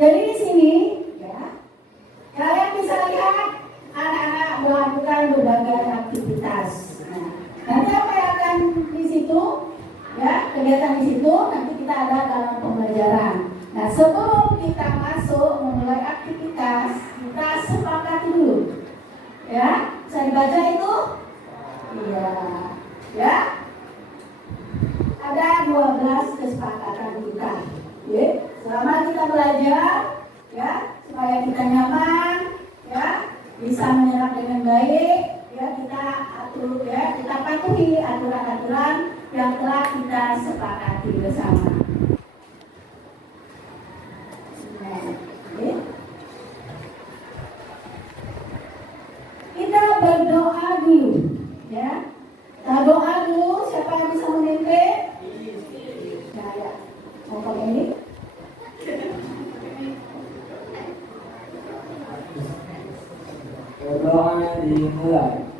Jadi di sini ya, kalian bisa lihat anak-anak melakukan berbagai aktivitas. Nah, nanti apa yang akan di situ? Ya, kegiatan di situ nanti kita ada dalam pembelajaran. Nah, sebelum kita masuk memulai aktivitas, kita sepakati dulu. Ya, bisa dibaca itu? Iya. Ya. Ada 12 kesepakatan kita. Ya. Selama kita belajar, ya, supaya kita nyaman, ya, bisa menyerap dengan baik, ya, kita atur, ya, kita patuhi aturan-aturan yang telah kita sepakati bersama. Nah, ya. Kita berdoa dulu, ya. Kita doa dulu. Siapa yang bisa memimpin? Nah, ya. Mau pakai ini? Berdoa dimulai.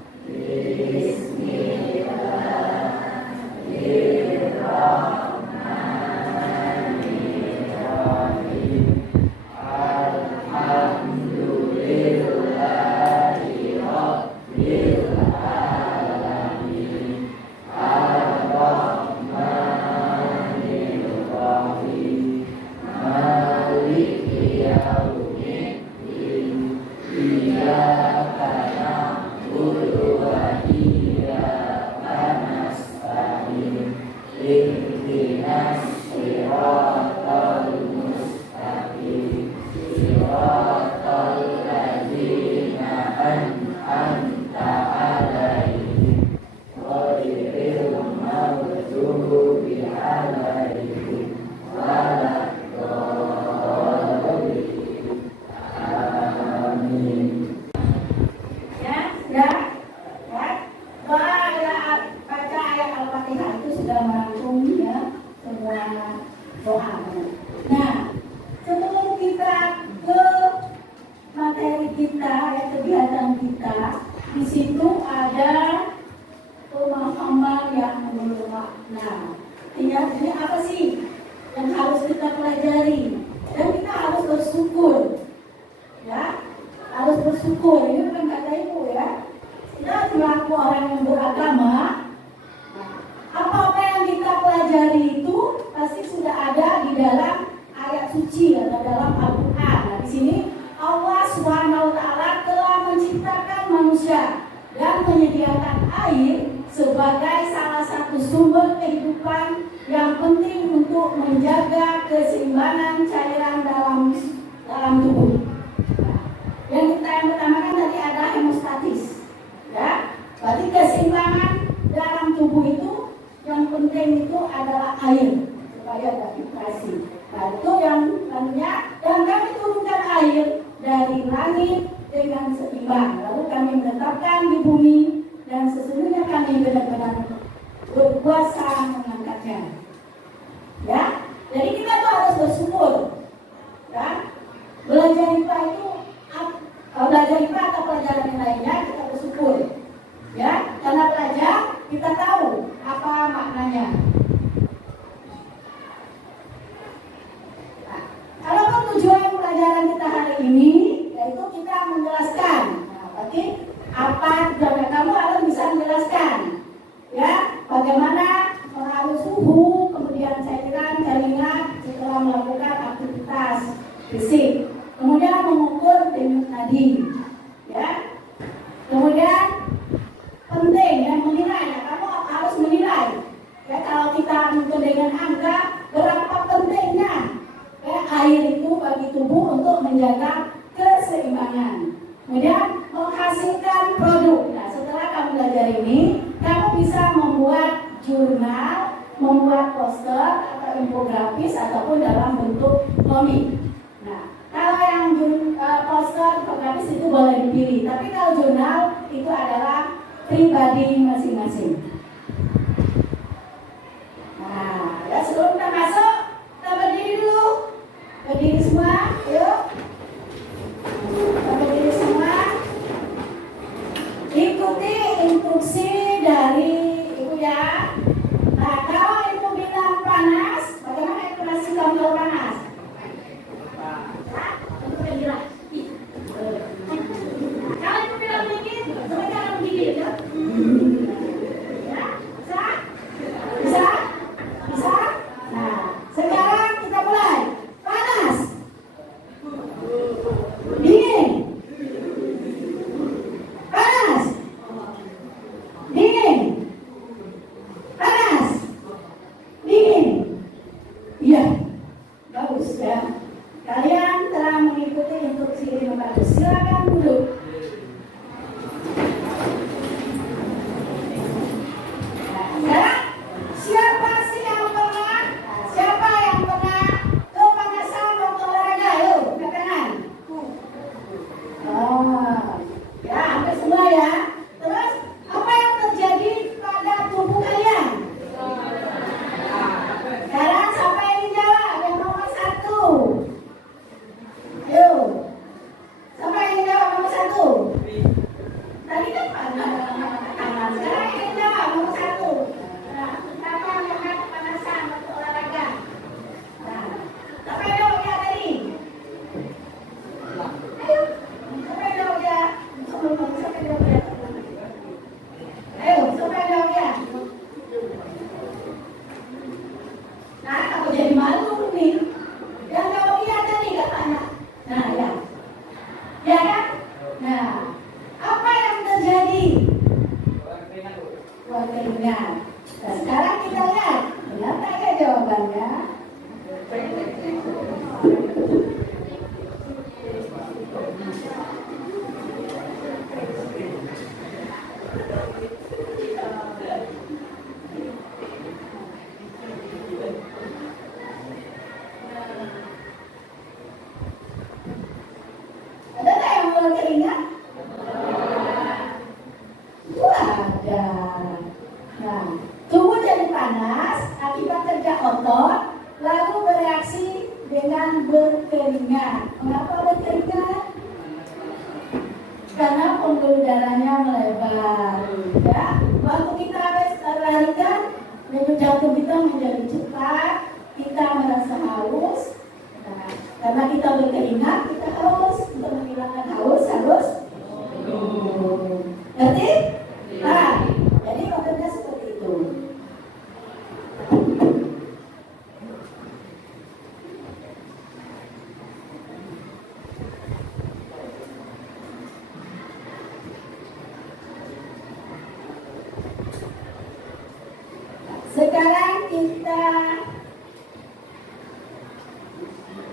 Iya, bagus ya. Kalian telah mengikuti instruksi dengan bagus. Silakan duduk. Nah, siapa sih yang pernah? Siapa yang pernah kepanasan waktu olahraga? Yuk, angkat tangan. Oh, ya hampir semua ya. Terus apa yang terjadi pada tubuh kalian? Sekarang siapa yang dijawab? Yang nomor 1. Ayo. Siapa yang jawab nomor 1? Tadi kan panas. Sekarang yang jawab nomor 1. Nah, siapa yang pernah kepanasan waktu olahraga? Nah, siapa yang jawab ya tadi? Ayo. Siapa yang jawab ya? Siapa yang jawab ya? Ayo, siapa yang jawab ya? Nah, aku jadi malu nih. Yang jawab iya tadi katanya. Nah, ya. Ya kan? Nah, apa yang terjadi? Keluar keringat. Nah, sekarang kita lihat. Benar tak ya jawabannya? Ada tak yang keluar keringat? Ada. Nah, tubuh jadi panas akibat kerja otot, lalu bereaksi dengan berkeringat. Mengapa berkeringat? Karena pembuluh darahnya melebar. Ya, waktu kita habis olahraga, denyut jantung kita menjadi cepat, kita merasa haus. Nah, karena kita berkeringat, kita haus. Untuk menghilangkan haus harus ngerti? Nah, jadi maksudnya seperti itu. Sekarang kita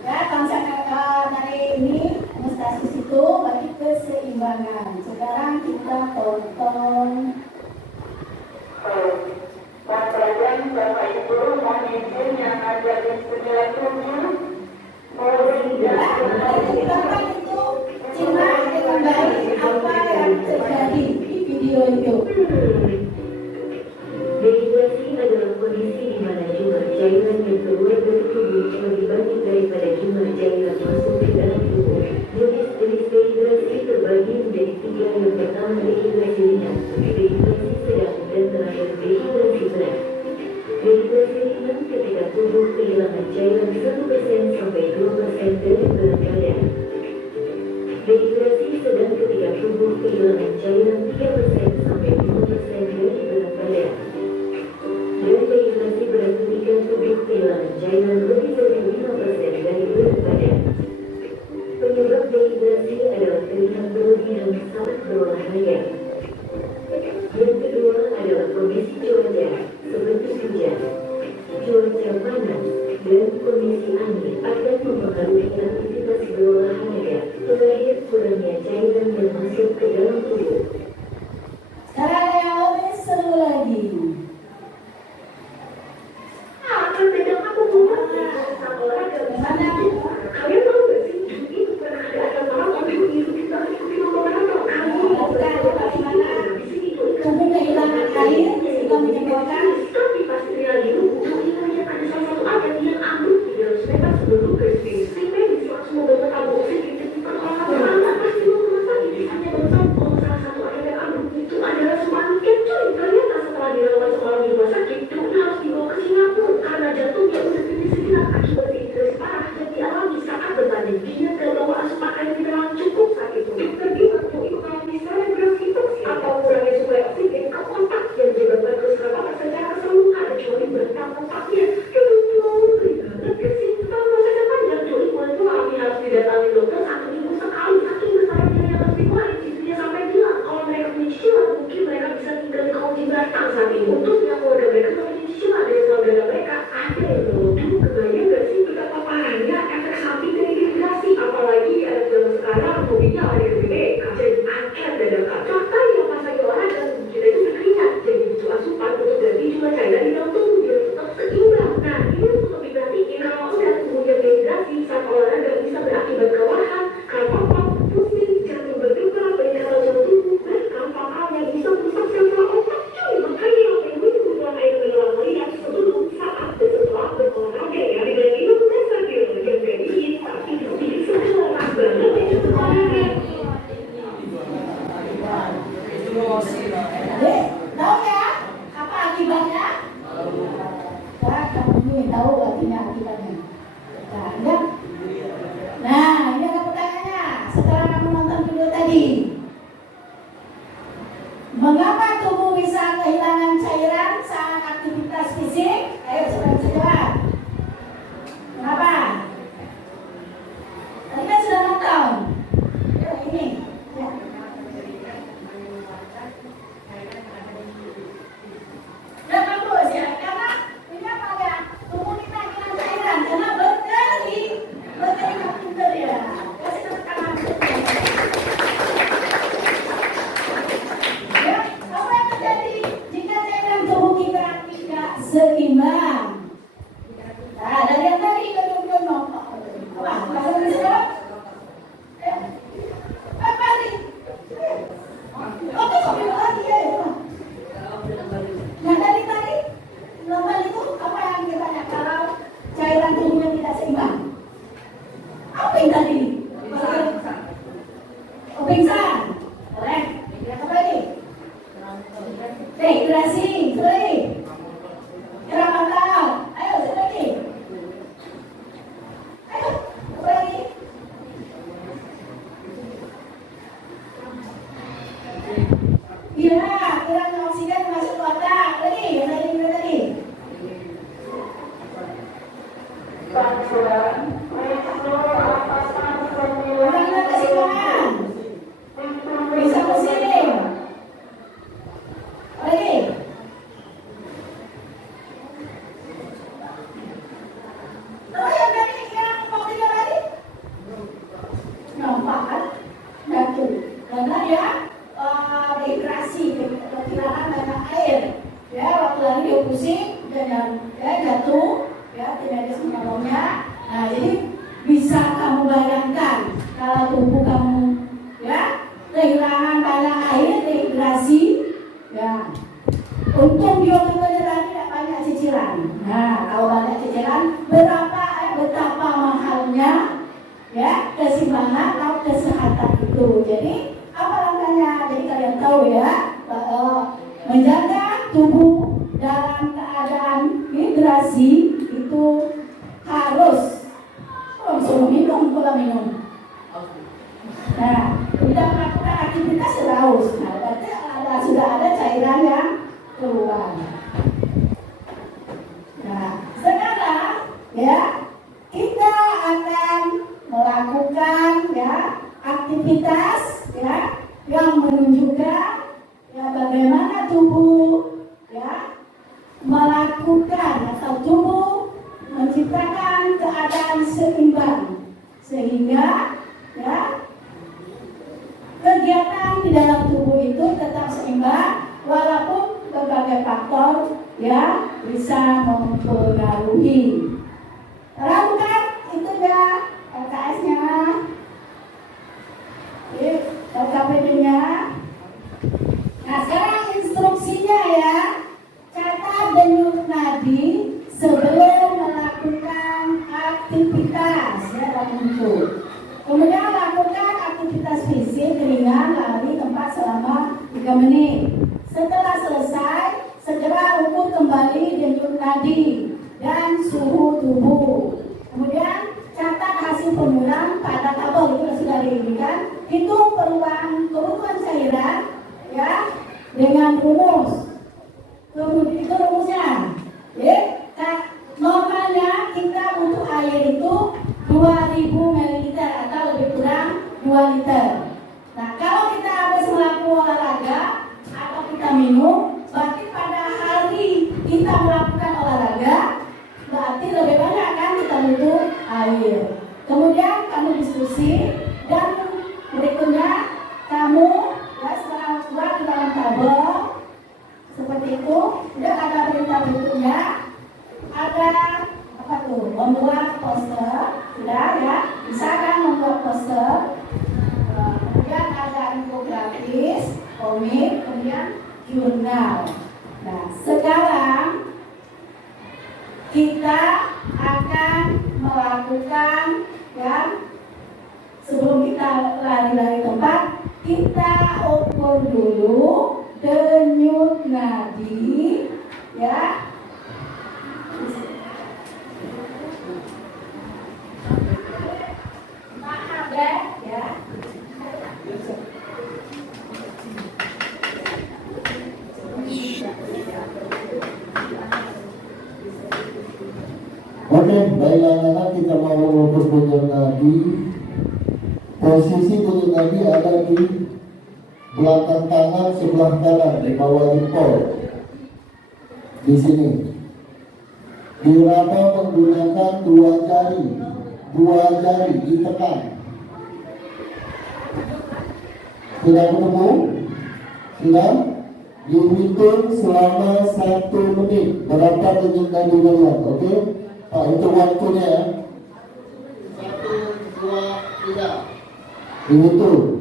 ya konsep dari ini homeostasis itu bagi keseimbangan. Sekarang kita tonton. Pak Presiden, Bapak Ibu, mohon izin yang ada di 97 Bapak itu simak dengan baik apa yang terjadi di video itu. Dehidrasi adalah kondisi di mana jumlah cairan yang keluar dari tubuh lebih banyak daripada jumlah cairan masuk ke dalam tubuh. Jenis-jenis dehidrasi terbagi menjadi 3. Yang pertama dehidrasi ringan, dehidrasi sedang, dan terakhir dehidrasi berat. Dehidrasi ringan ketika tubuh kehilangan cairan 1% sampai 2% dari berat badan. Dehidrasi sedang ketika tubuh kehilangan cairan 3% sampai 5% dari berat badan. Dan dehidrasi berat ketika tubuh kehilangan cairan lebih dari 5% dari berat badan. Penyebab dehidrasi adalah terlihat berlebihan saat berolahraga. Yang kedua adalah kondisi cuaca, seperti hujan, cuaca panas, dan kondisi angin akan mempengaruhi aktivitas berolahraga. Terakhir, kurangnya cairan yang masuk ke dalam tubuh. Sekarang yang lebih seru lagi. Mana? Kalian tahu gak sih, itu pernah ada acara orang ibu-ibu kita ikuti lomba-lomba. Tubuh kehilangan air, kita menyebabkan Tapi pas itu, kami melihat ada salah satu anak yang ambruk di dalam semeter sebelum krisis. Si medis langsung membawa tabung oksigen ke pertolongan. Pas di rumah sakit, hanya baru tahu kalau salah satu anak yang ambruk itu adalah seorang cuy. Ternyata setelah dirawat seorang di rumah sakit, duknya harus dibawa ke Singapura karena jantungnya udah kritis akibat dehidrasi parah dan dialami saat ingin tahu artinya akibatnya. Nah, ya. Nah, ini ada pertanyaannya. Setelah kamu nonton video tadi, mengapa tubuh bisa kehilangan cairan saat aktivitas fisik? Ayo coba bisa jawab. Kenapa? Tadi kan sudah nonton. Ya, ini. Ya. Ya bagus ya, karena ini apa ya? Tubuh kita kehilangan cairan karena bakteri nggak pinter ya. Kasih tekanan. Ya, apa yang terjadi jika cairan tubuh kita tidak seimbang? Nah, dari yang tadi belum nonton. Apa? Kalau bisa jawab? Apa nih? Oh, itu sambil lagi ya. Nah, dari tadi nonton itu apa yang kita tanya kalau cairan tubuhnya tidak seimbang? Apa yang tadi? Oh, pingsan. Boleh. Apa lagi? Dehidrasi. Sorry. Keramatan. Ayo, satu lagi. Ayo, apa lagi? Iya, kurangnya oksigen masuk ke otak. Lagi, yang tadi. Kurangnya kesimbangan. Bisa pusing. Lagi. Terus yang tadi yang mau tiga lagi? Nampak kan? Datu. Karena ya dehidrasi, kekurangan banyak air. Ya, waktu lari dia pusing dan ya jatuh, ya tidak ada menolongnya. Nah, jadi bisa kamu bayangkan kalau tubuh kamu ya kehilangan banyak air, dehidrasi, ya. Untung biometri tadi tidak banyak cicilan. Nah, kalau banyak cicilan, betapa mahalnya ya keseimbangan atau kesehatan itu. Jadi apa langkahnya? Jadi kalian tahu ya, menjaga tubuh dalam keadaan hidrasi itu harus suruh minum, pola minum. Nah, tidak melakukan aktivitas haus. Nah, berarti sudah ada cairan yang keluar. Nah, sekarang ya kita akan melakukan ya aktivitas ya yang menunjukkan ya bagaimana tubuh ya melakukan atau tubuh menciptakan keadaan seimbang sehingga ya kegiatan di dalam tubuh itu tetap seimbang walaupun berbagai faktor ya bisa mempengaruhi. Lakukan itu ya LKS-nya. LKPD-nya. Nah, sekarang instruksinya ya, catat denyut nadi sebelum melakukan aktivitas ya dalam itu. Kemudian lakukan aktivitas fisik ringan lari tempat selama 3 menit. Setelah selesai, segera ukur kembali denyut nadi dan suhu tubuh. Kemudian catat hasil pengulangan pada tabel itu sudah diberikan. Hitung kebutuhan cairan ya dengan rumus. Kemudian itu rumusnya. Ya, normalnya kita butuh air itu 2000 ml atau lebih kurang 2 liter. Nah, kalau kita habis melakukan olahraga atau kita minum, berarti pada hari kita melakukan olahraga berarti lebih banyak kan kita butuh air. Kemudian kamu diskusi dan berikutnya kamu ya setelah buat di dalam tabel seperti itu. Sudah ada perintah berikutnya, ada apa tuh, membuat poster. Sudah ya, bisa kan membuat poster. Kemudian ada infografis, komik, kemudian jurnal. Nah, sekarang kita akan melakukan ya sebelum kita lari-lari tempat, kita ukur dulu denyut nadi ya Oke, baiklah anak-anak, kita mau mengukur bunyi nadi. Posisi bunyi nadi ada di belakang tangan sebelah kanan di bawah jempol. Di sini. Diraba menggunakan dua jari ditekan. Sudah ketemu? Sudah? Dihitung selama 1 menit. Berapa bunyi nadi kalian? Oke? Pak, itu waktunya ya. 1, 2, 3. Dihitung.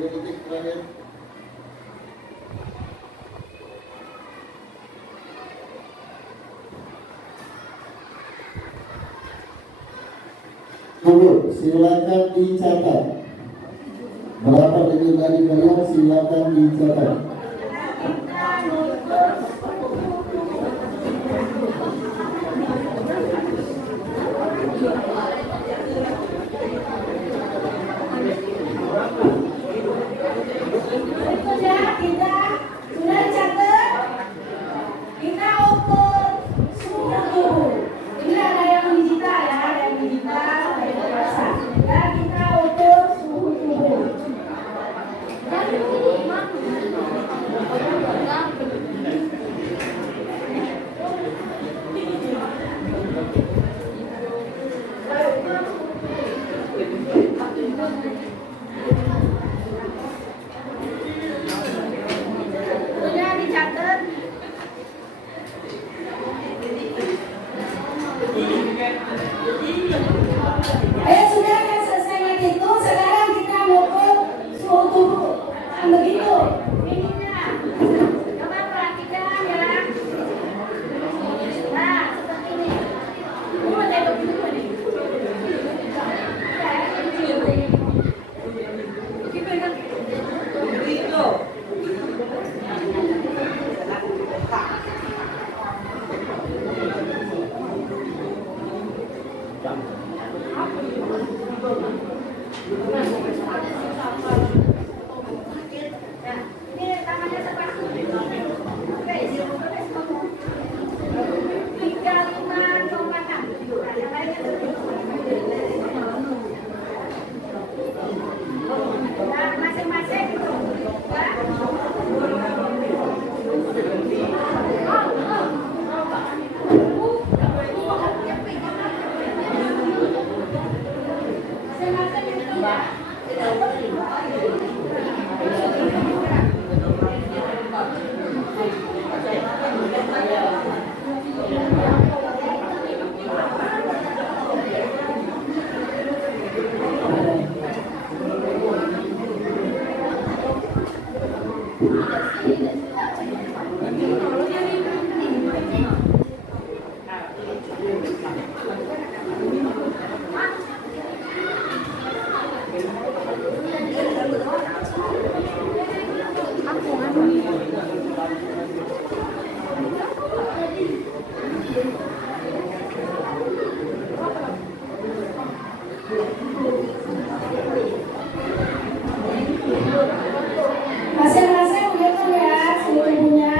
Detik terakhir. Tunggu, silakan dicatat. Berapa detik tadi kalian, silakan dicatat. Sudah kan selesai itu, sekarang kita ngukur suhu tubuh. Nah, begitu. Ininya. Coba perhatikan ya. Nah, seperti ini. Mau tengok dulu nih. Masing-masing begitu ya, suhu tubuhnya.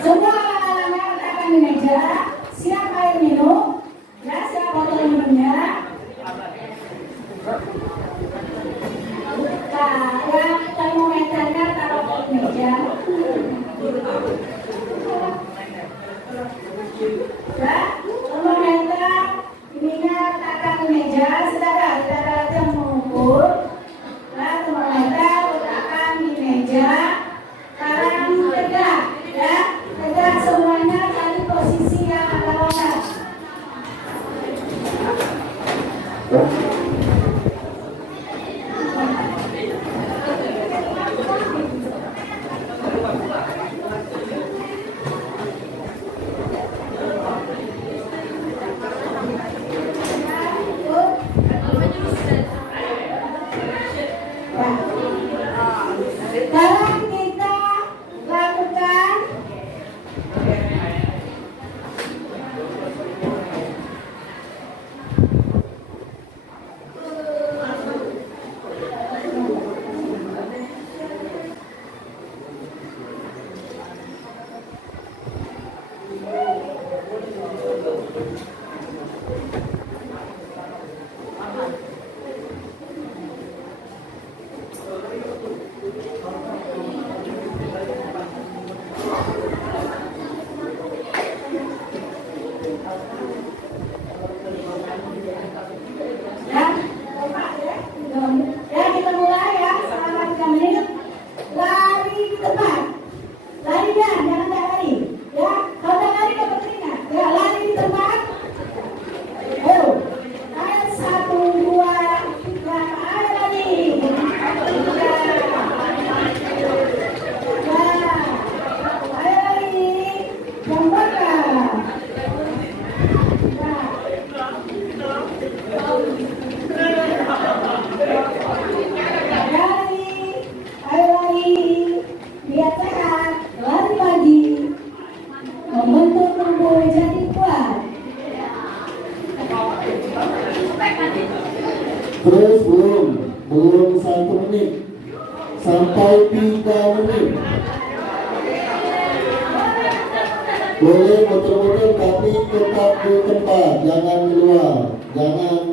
Semua anak-anak letakkan di meja, siap air minum, ya siap botol minumnya. Nah, yang termometernya taruh di meja. Ya, termometer ininya letakkan di meja, saudara yang mengukur. Nah, termometer letakkan di meja, sekarang tegak. Ya, tegak semuanya, cari posisi yang agak longgar. Sekarang kita lakukan Terus belum 1 menit sampai 3 menit. Boleh betul-betul tapi tetap di tempat, jangan keluar, jangan.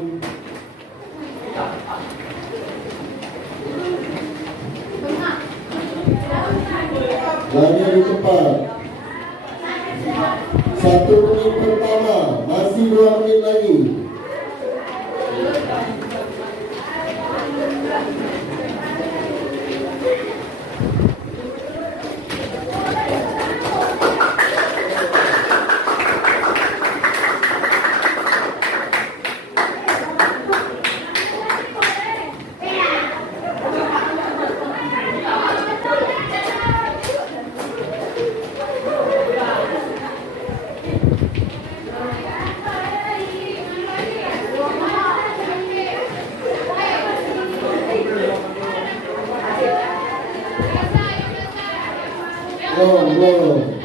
Hanya di tempat. 1 menit pertama, masih 2 menit lagi. Belum.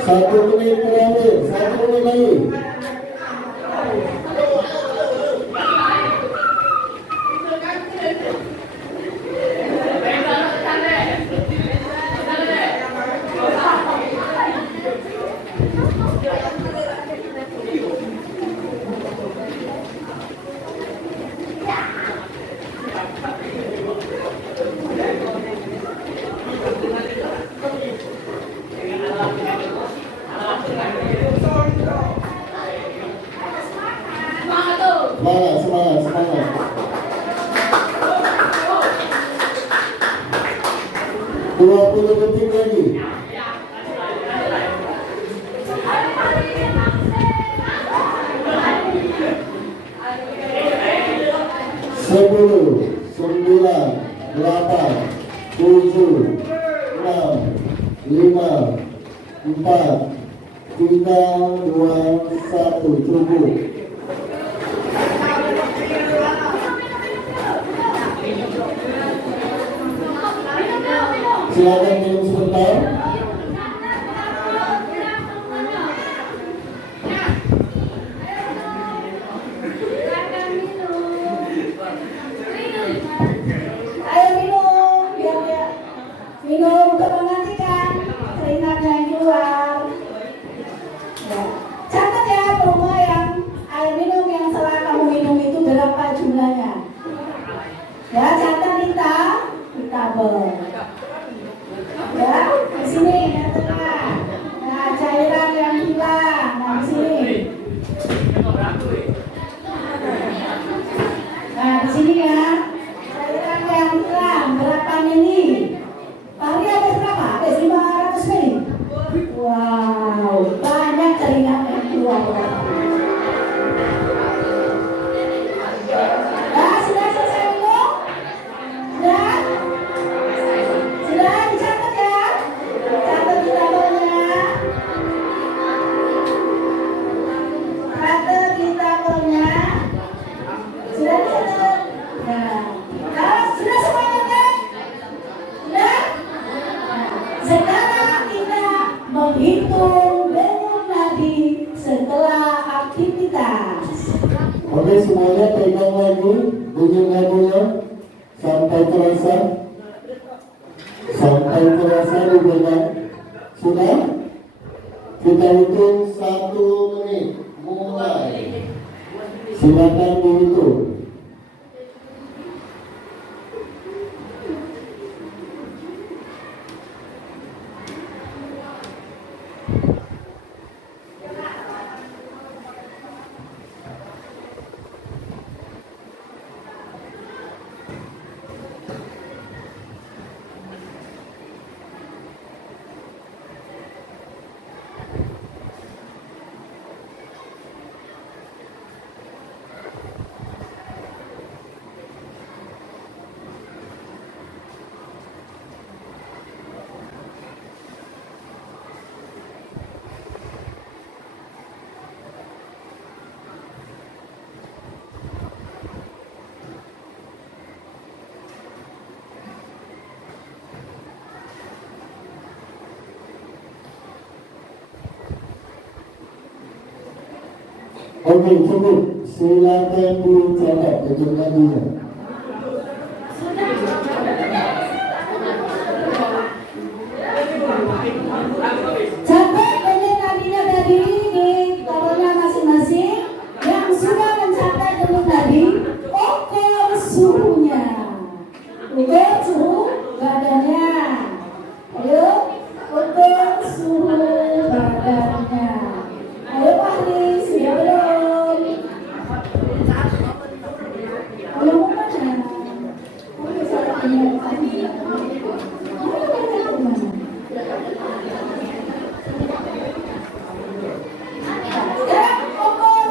Satu menit terakhir, 1 menit lagi. Semangat. 20 detik lagi. Sepuluh, 9, 8, 7, 6, 5, 4, 3, 2, 1, cukup. Silakan minum sebentar. Ayo minum, biar dia minum untuk menggantikan keringatnya yang keluar. Ya. Catat ya semua yang air minum yang setelah kamu minum itu berapa jumlahnya. Ya, catat kita tabel. Ya, di sini yang tengah. Nah, cairan yang hilang. Nah, di sini. Nah, di sini ya. Cairan yang hilang berapa mili? Tadi ada berapa? Ada 500 mili. Wow, banyak keringat yang keluar. Nah, sudah selesai minum? Sudah? Sudah dicatat ya? Catat di tabelnya. Catat di tabelnya. Sudah dicatat? Nah, sudah semuanya kan? Sudah? Sekarang kita menghitung denyut nadi setelah aktivitas. Oke, semuanya pegang lagi denyut nadinya sampai terasa dipegang. Sudah? Kita hitung 1 menit. Mulai. Silakan dihitung. Oke, cukup. Silakan dicatat untuk nadinya. Catat dengan nadinya tadi di taruhnya masing-masing. Yang sudah mencatat dengan nadi, ukur suhunya. Ukur suhu badannya. Ayo, ukur suhu badannya. Ayo Pak Ri, sudah belum? Belum mana? Oke, saya punya tadi. Sekarang ukur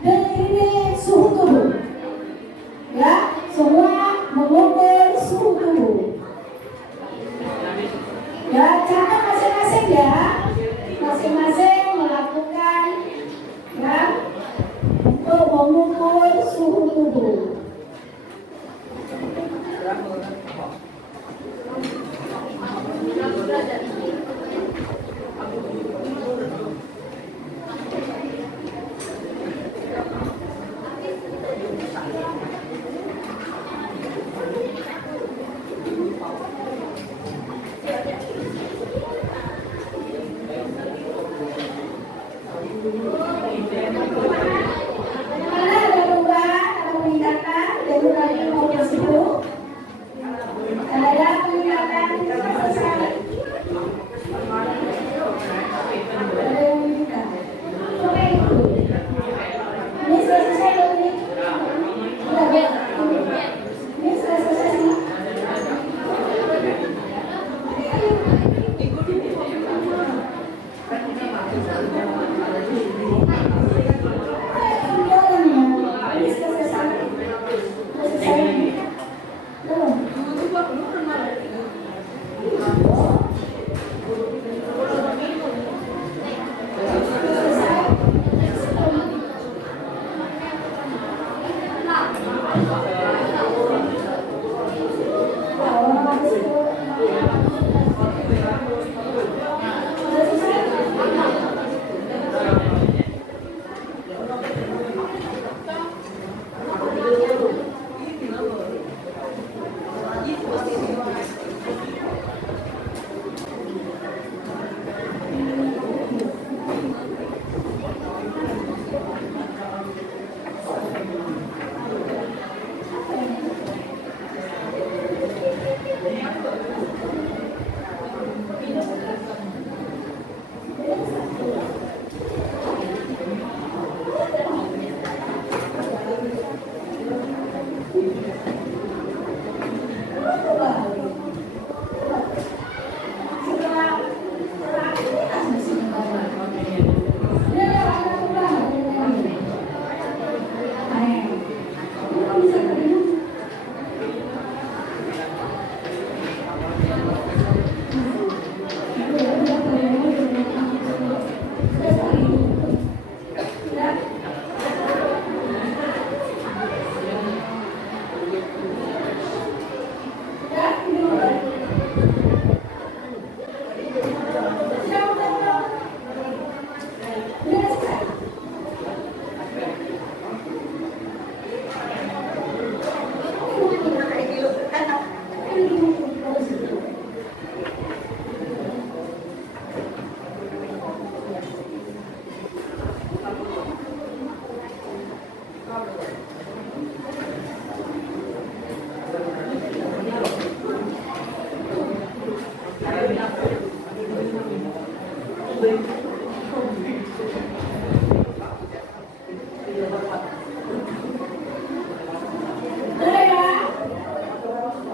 dari suhu tubuh. Ya, semua mengukur suhu tubuh. Ya, catat masing-masing ya. Masing-masing melakukan ya untuk mengukur suhu tubuh. Mana ada perubahan atau peningkatan dari tadi mau ke situ? Ada peningkatan selesai. Ada yang meningkat. Oke itu. Ini sudah selesai belum nih? Sudah ya. Ini sudah selesai semua.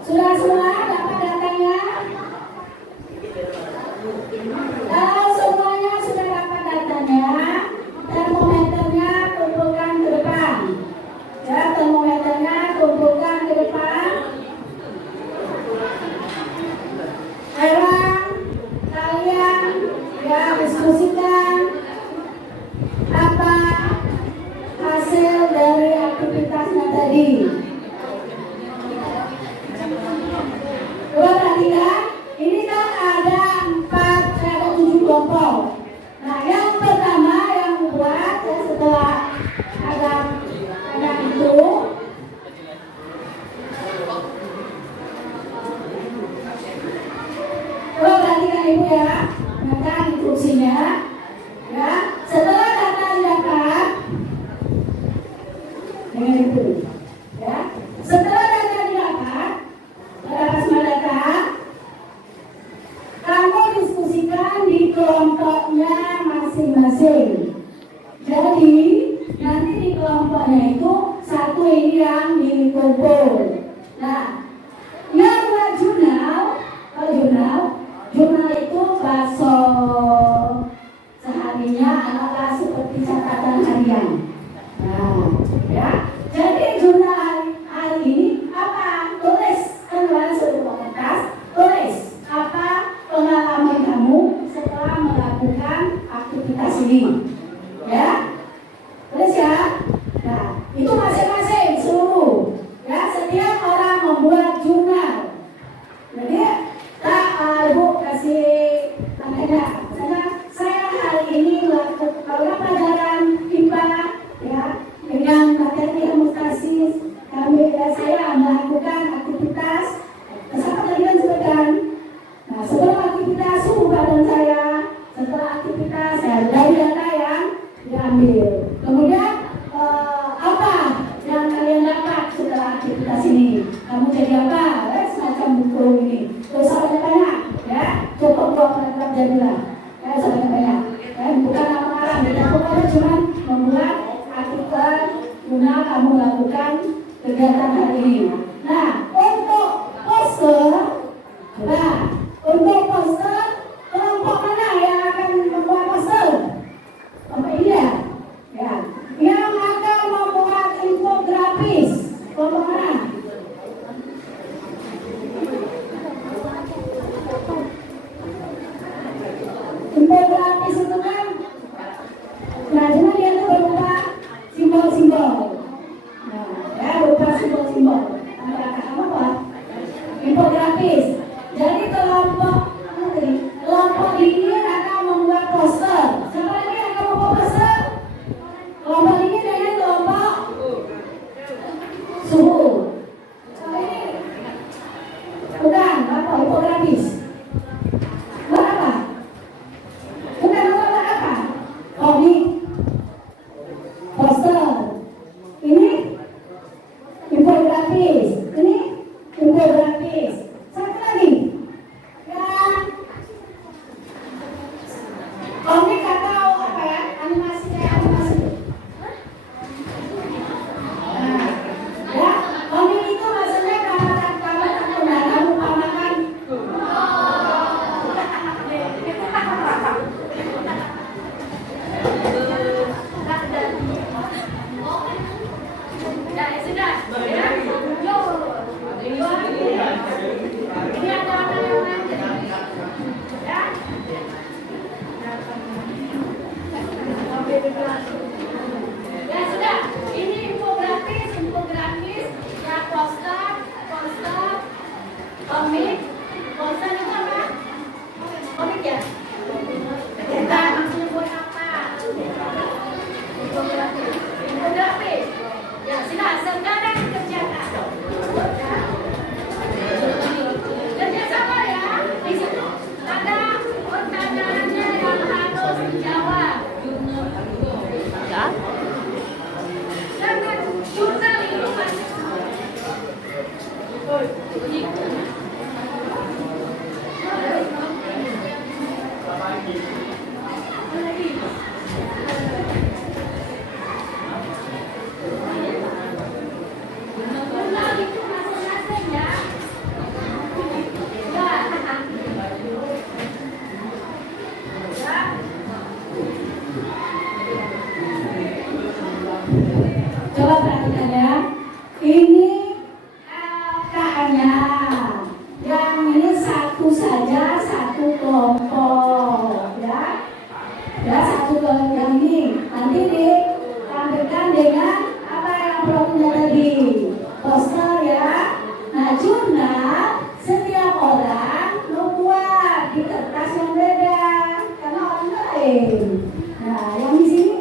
Sudah semua dapat datanya? Kalau semuanya sudah dapat datanya, termometernya kumpulkan ke depan. Ya, termometernya kumpulkan ke depan. Sekarang kalian ya diskusikan apa hasil dari aktivitasnya tadi. Perhatikan, ini kan ada 7 kelompok. Nah, yang pertama yang membuat ya, setelah dengan itu. Ya, setelah data didapat, semua data, kamu diskusikan di kelompoknya masing-masing. Jadi nanti di kelompoknya itu satu ini yang dikumpul. Nah, yang buat jurnal, jurnal itu bakso seharinya adalah seperti catatan harian. Nah, ya. Jadi jurnal hari ini apa? Tulis kan sudah kertas. Tulis apa pengalaman kamu setelah melakukan aktivitas ini. Ya, tulis ya. Nah, itu masing-masing seluruh. Ya, setiap orang membuat jurnal. Jadi, Ibu kasih tanda. Saya hari ini melakukan pelajaran IPA, ya, dengan materi demonstrasi. Saya melakukan aktivitas. Sama tadi kan sebutkan. Nah, sebelum aktivitas suhu badan saya, setelah aktivitas dari data yang diambil. Kemudian apa yang kalian dapat setelah aktivitas ini? Kamu jadi apa? Semacam buku ini. Terus saya tanya, ya, cukup buat jadilah. Saya tanya, bukan lamaran, pokoknya cuma membuat artikel guna kamu lakukan kegiatan hari ini. Nah, untuk poster, kelompok mana yang akan membuat poster? Apa iya? Ya, yang akan membuat infografis, kelompok mana? Infografis itu kan, nah cuma dia itu berupa simbol-simbol. Nah, ya berupa simbol-simbol. Apa? Infografis. Jadi kelompok ini akan membuat poster. Siapa lagi yang akan membuat poster? Kelompok ini dengan kelompok suhu. Ini bukan apa infografis. Apa? Bukan apa? Komik, poster. Ini infografis. Ini infografis. Satu lagi. Yang komik atau apa ya? Animasi kayak animasi. Nah, ya, komik itu maksudnya kamu pamakan. Ya sudah, ini infografis, ya poster, komik, poster itu apa? Komik ya? Kita maksudnya buat apa? Infografis. Ya sudah, sekarang kerjakan. Kerja sama ya. Di situ ada pertanyaannya yang harus dijawab. Ya. Jangan jurnal itu masih. Coba perhatikan ya. Ini LKA-nya. Yang ini satu saja, satu kelompok, ya. Ya, satu kelompok yang ini. Nanti ditampilkan dengan apa yang produknya tadi. Poster ya. Nah, jurnal setiap orang membuat di kertas yang beda karena orang lain. Nah, yang di sini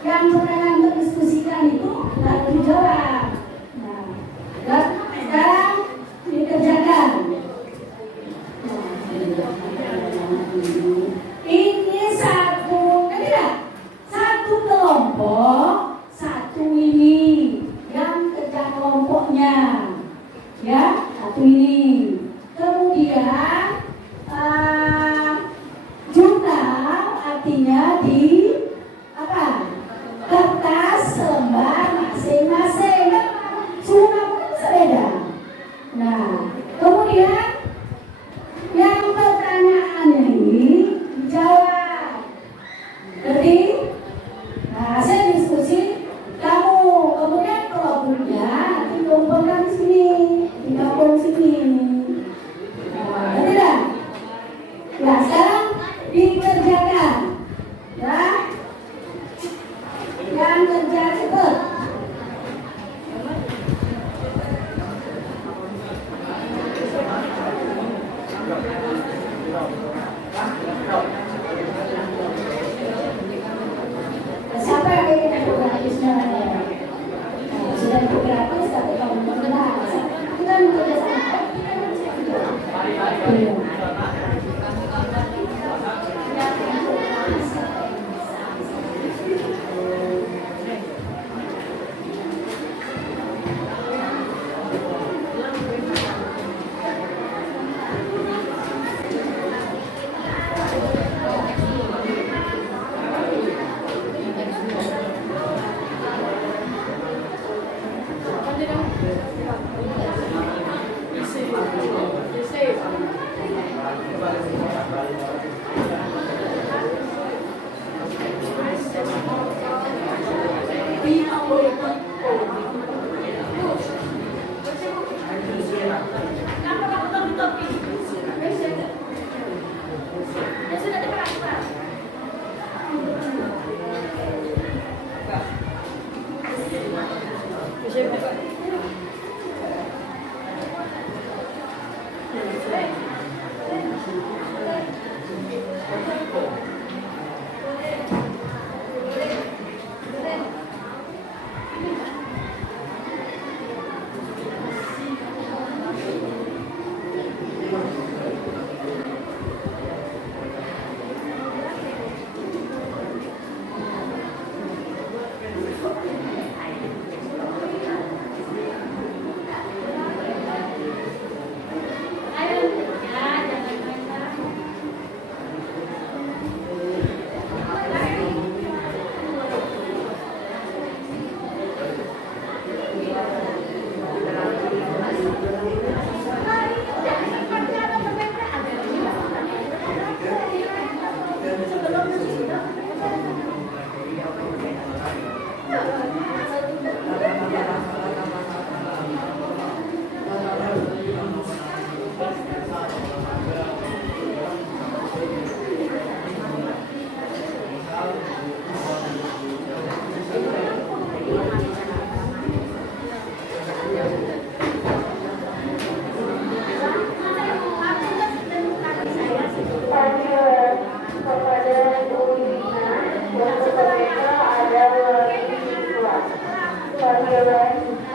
yang pertanyaan berdiskusikan itu harus dijawab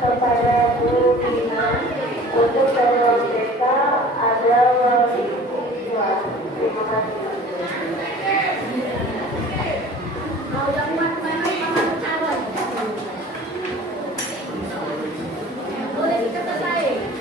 kepada Bu Dina untuk calon BK ada wali siswa. Terima kasih. Mau yang mana calon? Boleh dikata saya.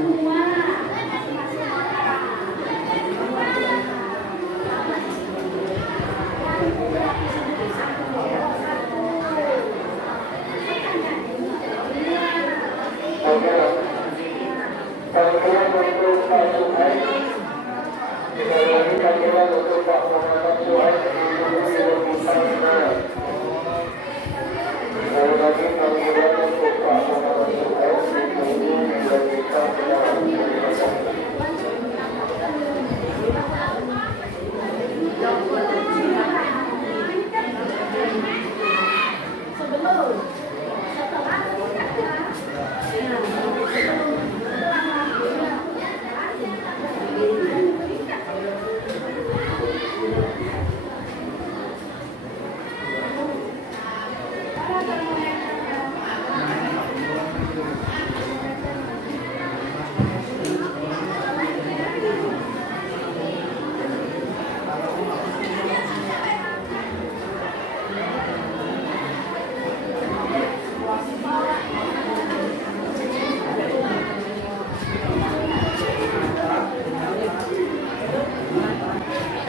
semua masing-masing orang. Panggilan untuk Pak Suhai. Sekali lagi panggilan untuk Pak Muhammad Suhai untuk dilakukan. Sekali lagi panggilan untuk Pak Muhammad Suhai untuk dilakukan.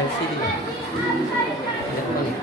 LCD. Tidak boleh.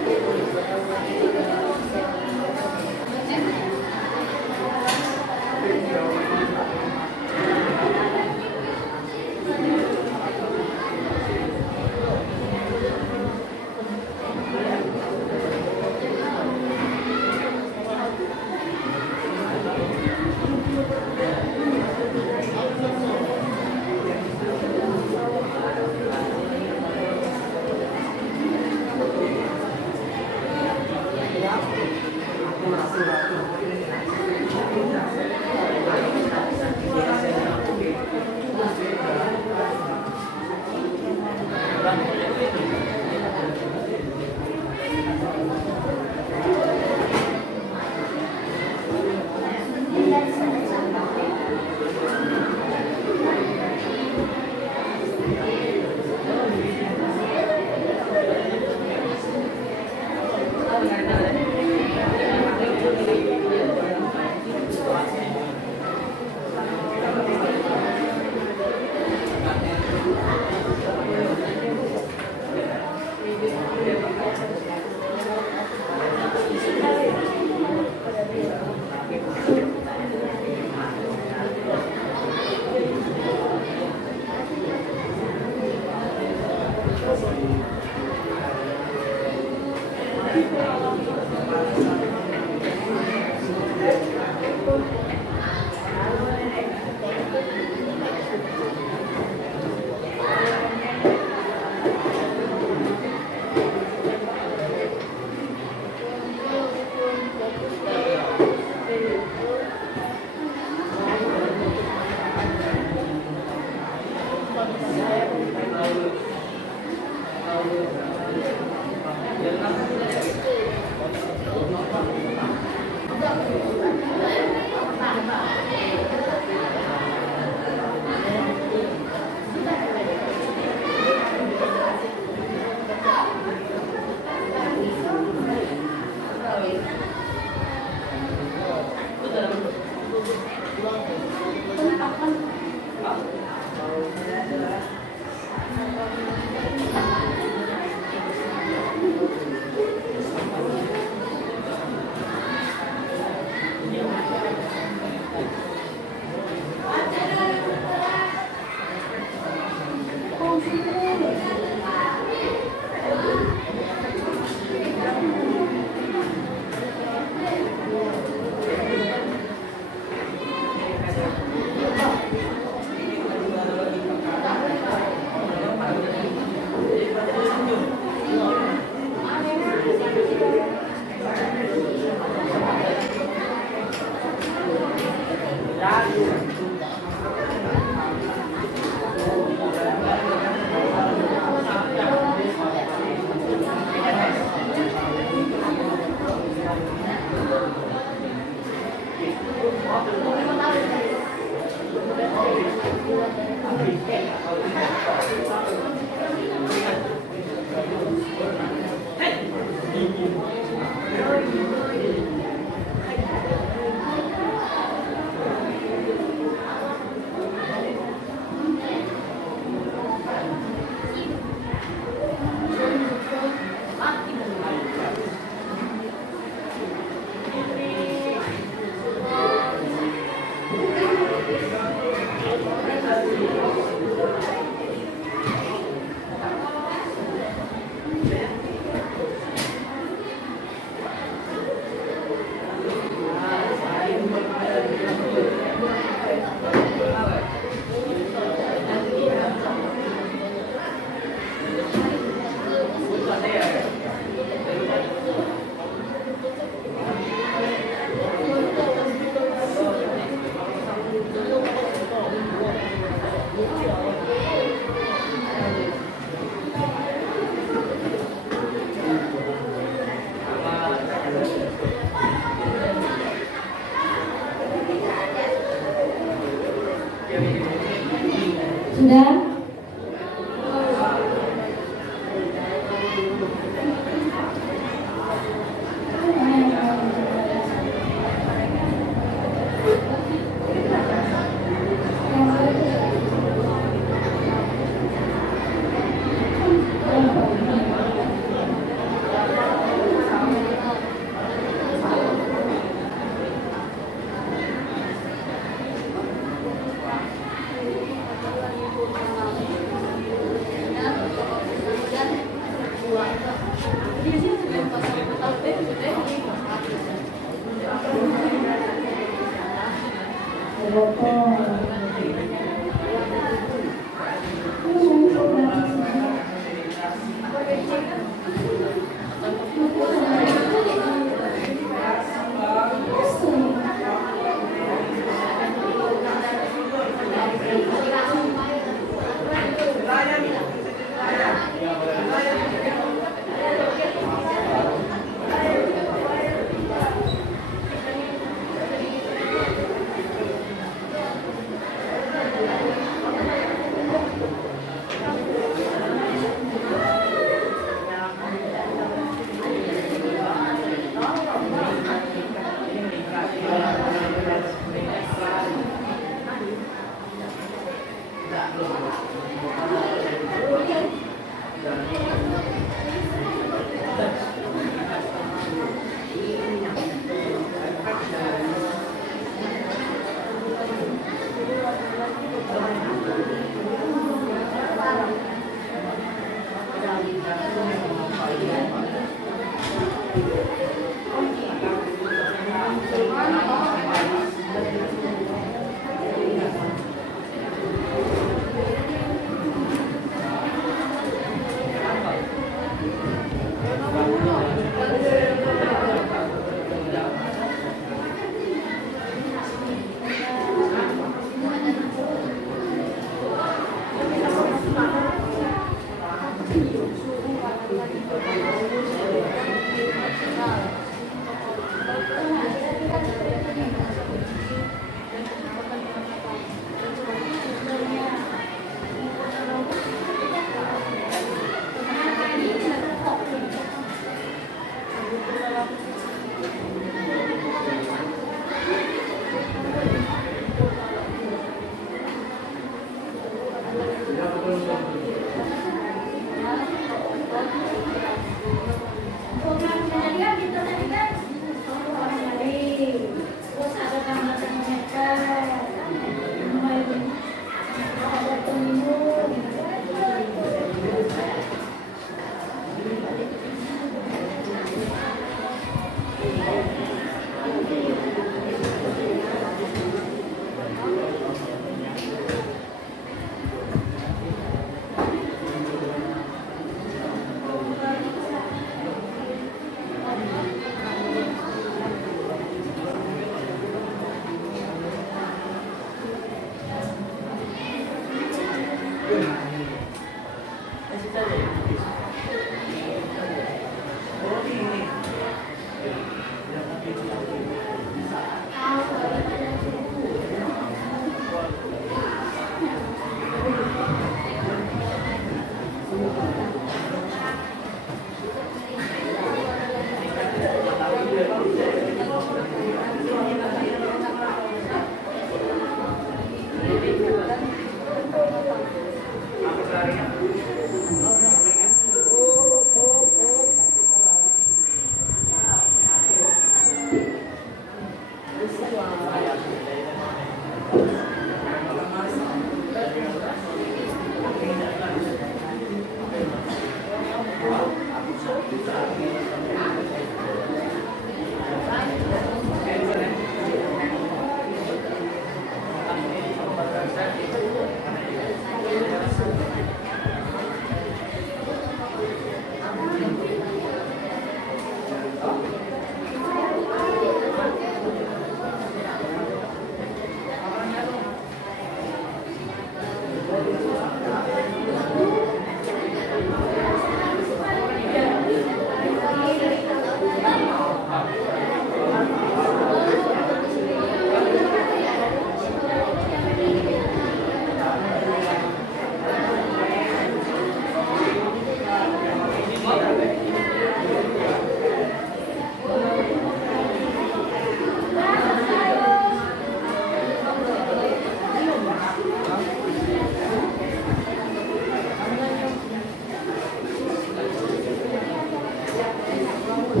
Gak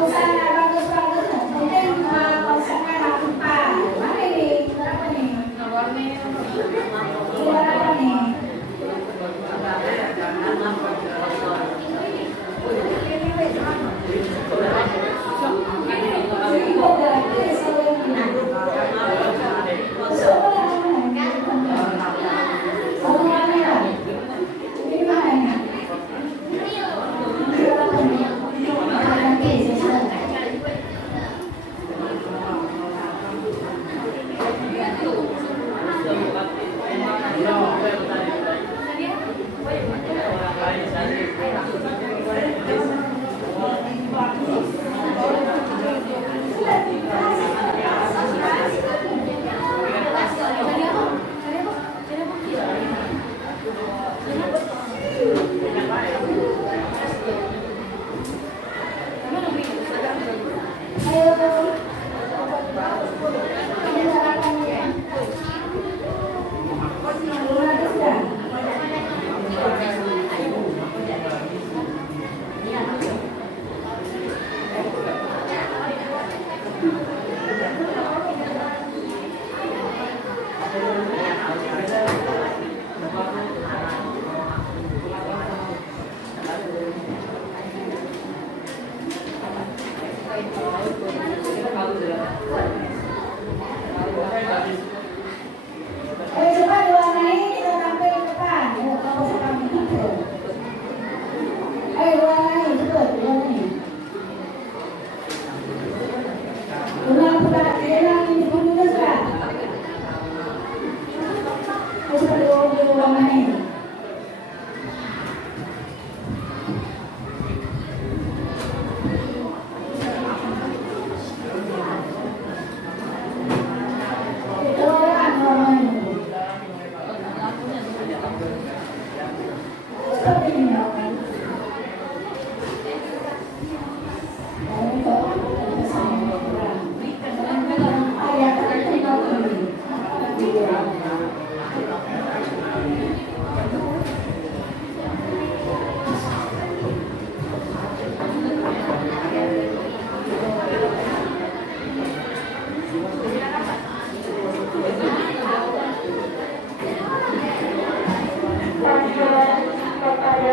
usah bagus-bagus, penting konsepnya apa? Mana ini? Berapa nih? Berapa nih? Coba diwarnai, kita tampil ke depan. Ya, kalau sekarang itu. Warnai, betul, warnai. Ulang pula, ini dulu sudah. Coba diwarnai. Kepada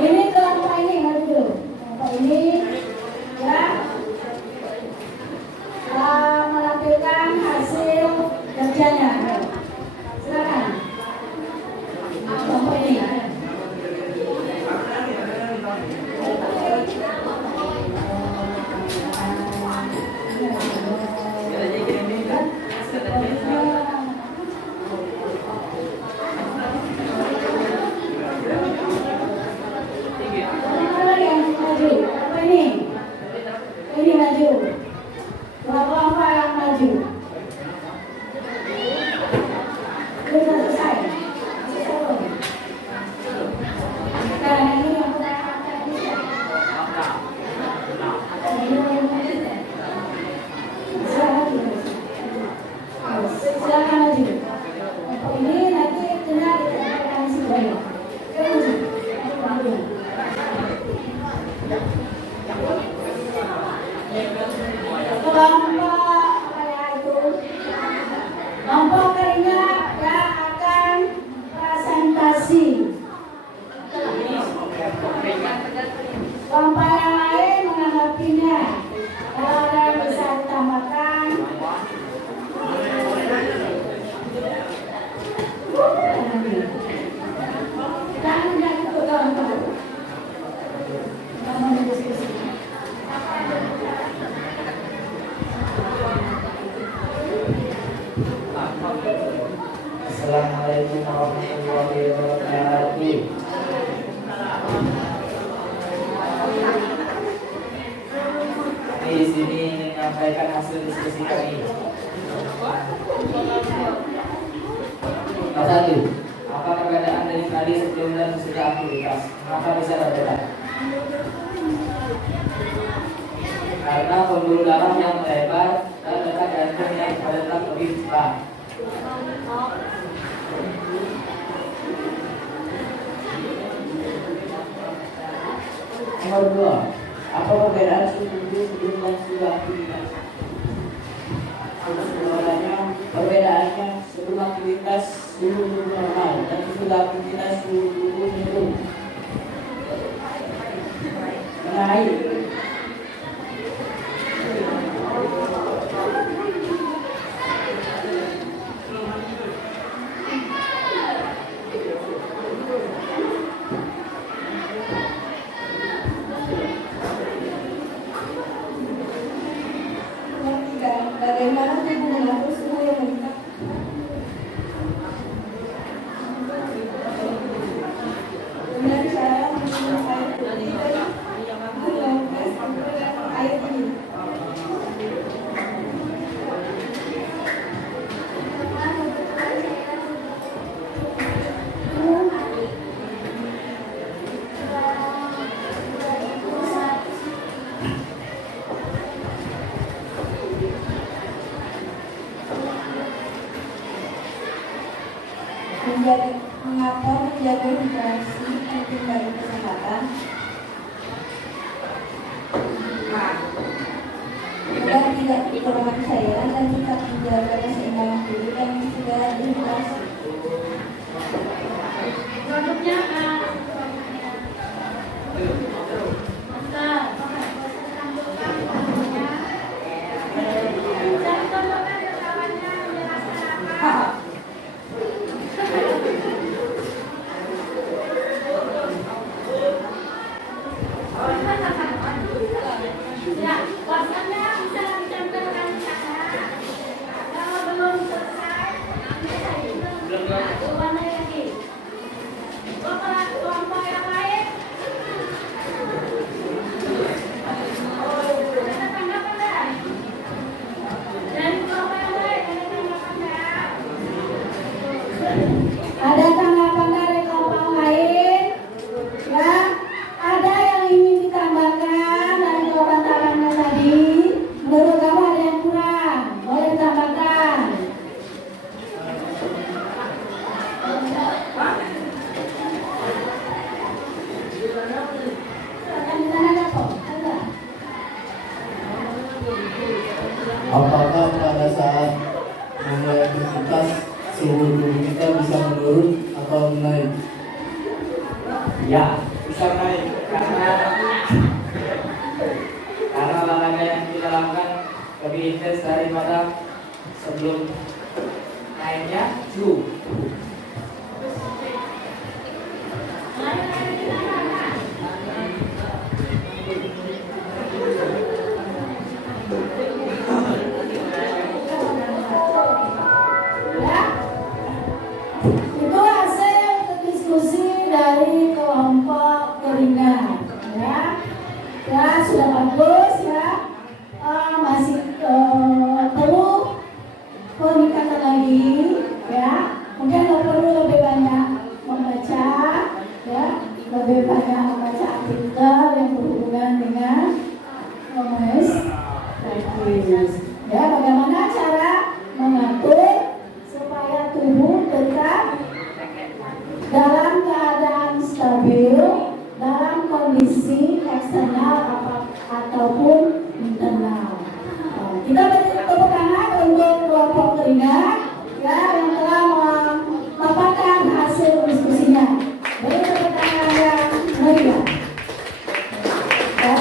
Ini kelompok ini maju dulu. Kelompok ini ya melampirkan hasil kerjanya. Silakan. Kelompok ini. Mana yang maju? Apa ini? Ini maju. Kelompok apa yang maju? Sudah selesai. Sekarang ini yang silakan maju. Kelompok ini nanti kena dikatakan sebagai. Maju. Kelompok apa ya itu? Kelompok keringat yang akan presentasi. Kelompok yang lain menanggapinya. Kalau ada yang bisa ditambahkan. Jangan ikut kawan-kawan. Kamu berdiskusi. Assalamualaikum warahmatullahi wabarakatuh. Di sini menyampaikan hasil diskusi kami. Nomor 1. Apa perbedaan dari tadi sebelum dan sesudah aktivitas? Mengapa bisa berbeda? Karena pembuluh darah yang lebar dan dekat jantung yang berdetak lebih cepat. Nomor 2. Apa perbedaan suhu tubuh sebelum dan sesudah aktivitas? Perbedaannya sebelum aktivitas suhu tubuh normal dan sesudah aktivitas suhu tubuh menurun. Menaik. Bagaimana tubuh mengatur suhu yang meningkat? Dengan cara minum air putih dan melompes air ini. Mengapa menjaga hidrasi penting bagi kesehatan? Agar tidak kekurangan cairan dan tetap menjaga keseimbangan tubuh dan mencegah dehidrasi. Produknya ada tanggapan dari kelompok lain? Ya, ada yang ingin ditambahkan dari jawaban tadi? Menurut kamu ada yang kurang? Boleh ditambahkan. suhu tubuh kita bisa menurun atau naik? Ya, bisa naik karena olahraga yang kita lakukan lebih intens daripada sebelum naiknya suhu. Ya, itu hasil diskusi dari kelompok keringat. Ya sudah bagus ya. Masih perlu peningkatan lagi ya. Mungkin perlu lebih banyak membaca ya, lebih banyak membaca artikel yang berhubungan dengan praktis. Ya, bagaimana cara mengatur supaya tubuh tetap dalam keadaan stabil dalam kondisi eksternal ataupun internal. Kita beri tepuk tangan untuk kelompok keringat ya yang telah memaparkan hasil diskusinya. Beri tepuk tangan yang meriah. Dan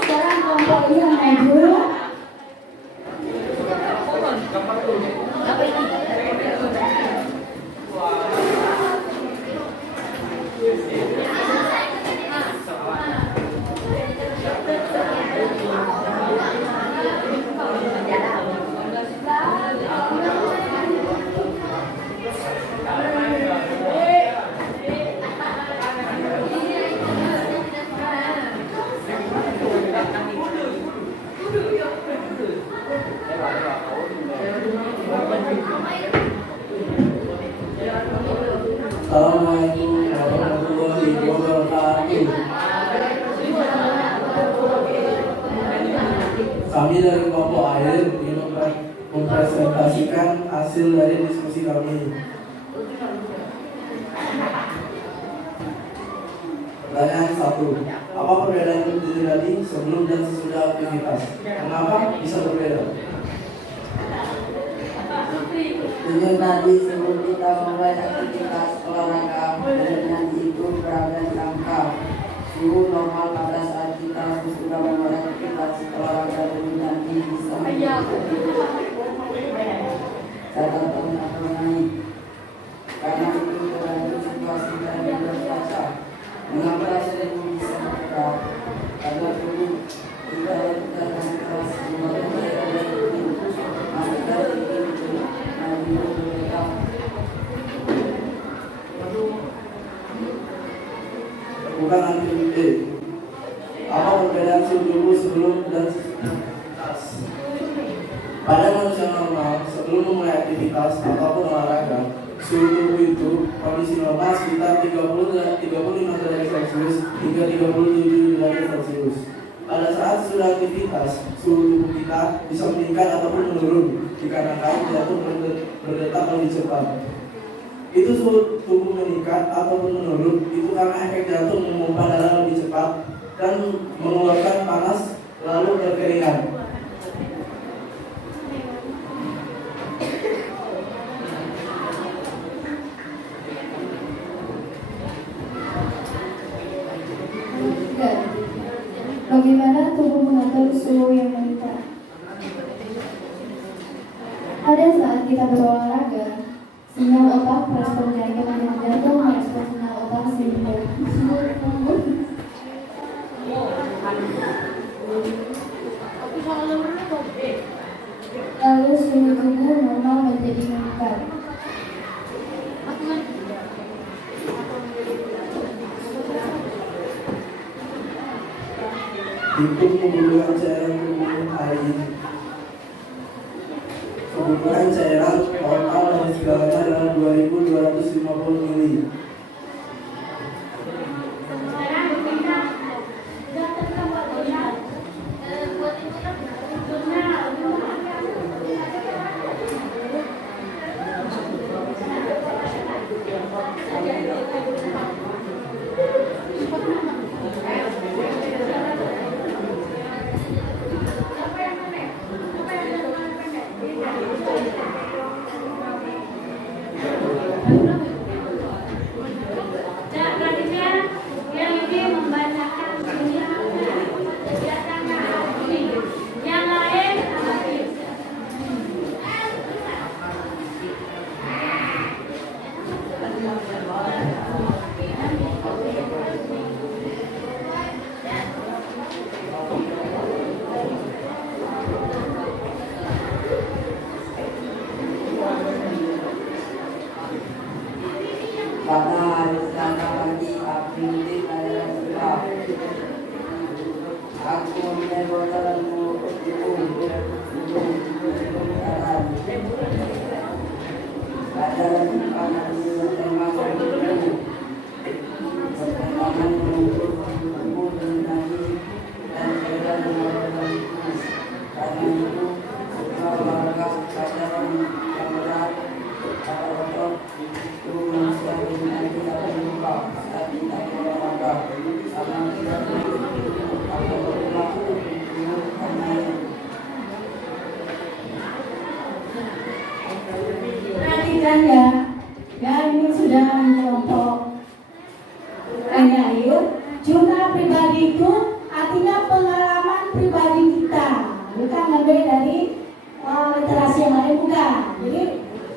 sekarang kelompok ini yang maju. Assalamualaikum warahmatullahi wabarakatuh. Kami dari kelompok air ingin mempresentasikan hasil dari diskusi kami. Pertanyaan 1. Apa perbedaan yang terjadi sebelum dan sesudah aktivitas? Kenapa bisa berbeda? Tujuh tadi sebelum kita mulai aktivitas olahraga dengan itu berada di angka suhu normal pada saat kita sudah memulai aktivitas olahraga dan nanti bisa catatan atau naik. Karena itu tergantung situasi dan cuaca. Mengapa sering bisa bergerak? Karena tubuh kita akan terus bukan aktivitas. Apa perbedaan suhu tubuh sebelum dan aktivitas? Pada manusia normal, sebelum memulai aktivitas ataupun olahraga, suhu tubuh itu kondisi normal sekitar 35 derajat Celcius hingga 37 derajat Celcius. Pada saat sudah aktivitas, suhu tubuh kita bisa meningkat ataupun menurun dikarenakan jantung berdetak lebih cepat. Itu suhu tubuh meningkat ataupun menurun itu karena efek jantung memompa darah lebih cepat dan mengeluarkan panas lalu berkeringat. Bagaimana tubuh mengatur suhu yang meningkat? Pada saat kita berolahraga, sinyal otak merespon jantung dan jantung merespon sinyal otak sehingga suhu tubuh lalu suhu tubuh normal menjadi meningkat. Hitung kebutuhan cairan tubuh hari ini. Kebutuhan cairan total dari segalanya adalah 2.250 mili. karena harus langkah pagi aktivitas adalah sebab aku mempunyai botalanmu adalah panas termasuk itu pertentangan menuntut tubuh dan nadi dan jalan melakukan itu karena itu semua warga pelajaran yang berat pada otot tubuh manusia dengan tidak berluka tapi tak berolahraga karena tidak akan berlaku karena perhatikan ya ini sudah kelompok Ayur. Jurnal pribadi itu artinya pengalaman pribadi kita, bukan ngambil dari literasi yang lain, bukan. Jadi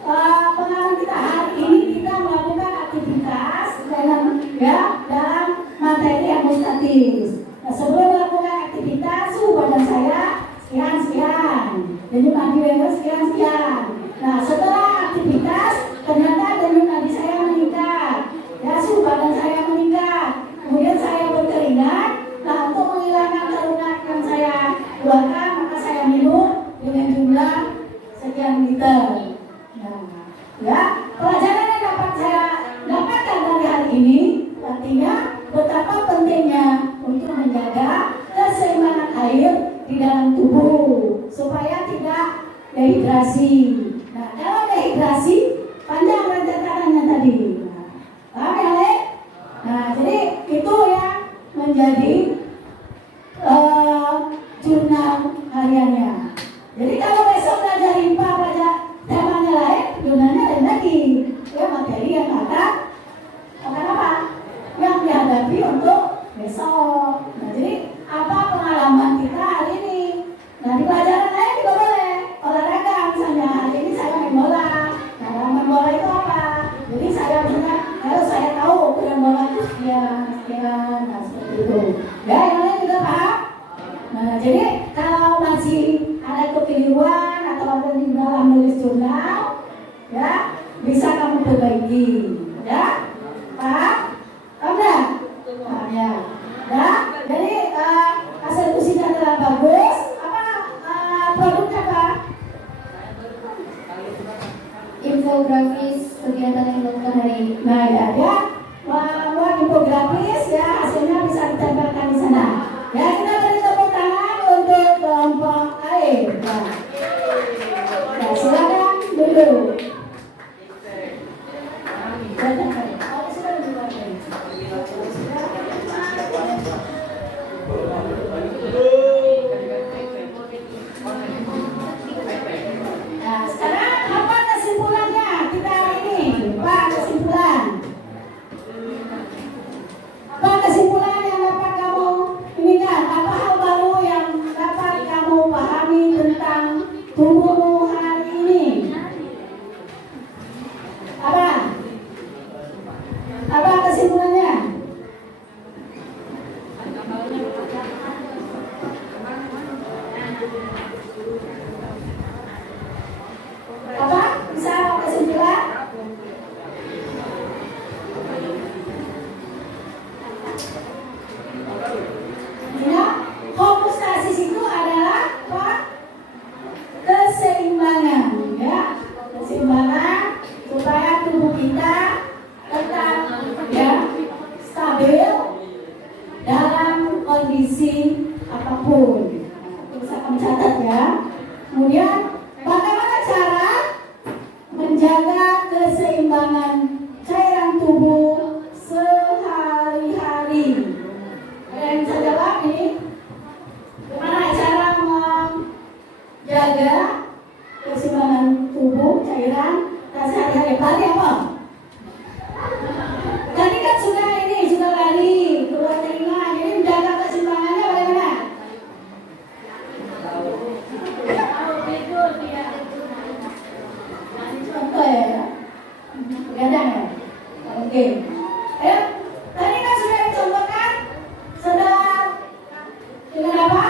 pengalaman kita hari ini kita melakukan aktivitas dalam materi yang statis. Nah, sebelum melakukan aktivitas suhu badan saya sekian, denyut nadi sekian. Nah, setelah aktivitas ternyata denyut nadi saya meningkat, ya suhu badan saya meningkat, kemudian saya berkeringat. Nah, untuk menghilangkan keringat yang saya keluarkan, maka saya minum dengan jumlah sekian liter. Nah, ya pelajaran yang dapat saya dapatkan dari hari ini artinya betapa pentingnya untuk menjaga keseimbangan air di dalam tubuh supaya tidak dehidrasi. Nah, kalau dehidrasi panjang rentetannya tadi. Paham ya, Le? Nah, jadi itu yang menjadi jurnal hariannya. Jadi kalau besok belajar IPA pada temanya lain, jurnalnya lain lagi. Ya, materi yang akan apa? Yang dihadapi untuk besok. Nah, jadi apa pengalaman kita hari ini? Nah, di pelajaran lain juga boleh. Olahraga misalnya, hari ini saya main bola. Nah, main bola itu apa? Jadi saya punya, kalau saya tahu ukuran bola itu sekian, nah seperti itu. Ya, yang lain juga paham? Nah, jadi kalau masih ada kekeliruan atau ada di dalam nulis jurnal, ya bisa kamu perbaiki. Ya, paham? Paham nggak? Nah, ya. Nah, jadi hasil usinya adalah bagus. Produknya apa? Infografis kegiatan yang dilakukan hari ini. Nah, ya, membuat infografis ya, hasilnya bisa ditempelkan di sana. Ya, kita beri tepuk tangan untuk kelompok air. Nah, silakan dulu. Nah, sekarang apa kesimpulannya kita hari ini? Pak, kesimpulan. Apa kesimpulan yang dapat kamu inginkan? Apa hal baru yang dapat kamu pahami tentang tubuhmu hari ini? Apa kesimpulannya? Apa? Bisa kesimpulan? Ya, homeostasis itu adalah apa? Keseimbangan, ya, keseimbangan supaya tubuh kita tetap ya stabil dalam kondisi apapun. Bisa kamu catat ya. Kemudian bagaimana cara menjaga keseimbangan cairan tubuh sehari-hari? Ada yang bisa jawab ini? Bagaimana cara menjaga keseimbangan tubuh cairan sehari-hari? Lari apa? Tadi kan sudah lari keluar telinga, jadi menjaga keseimbangannya bagaimana? Contoh ya, begadang ya. Oke. Ayo, tadi kan sudah dicontohkan. Setelah dengan apa?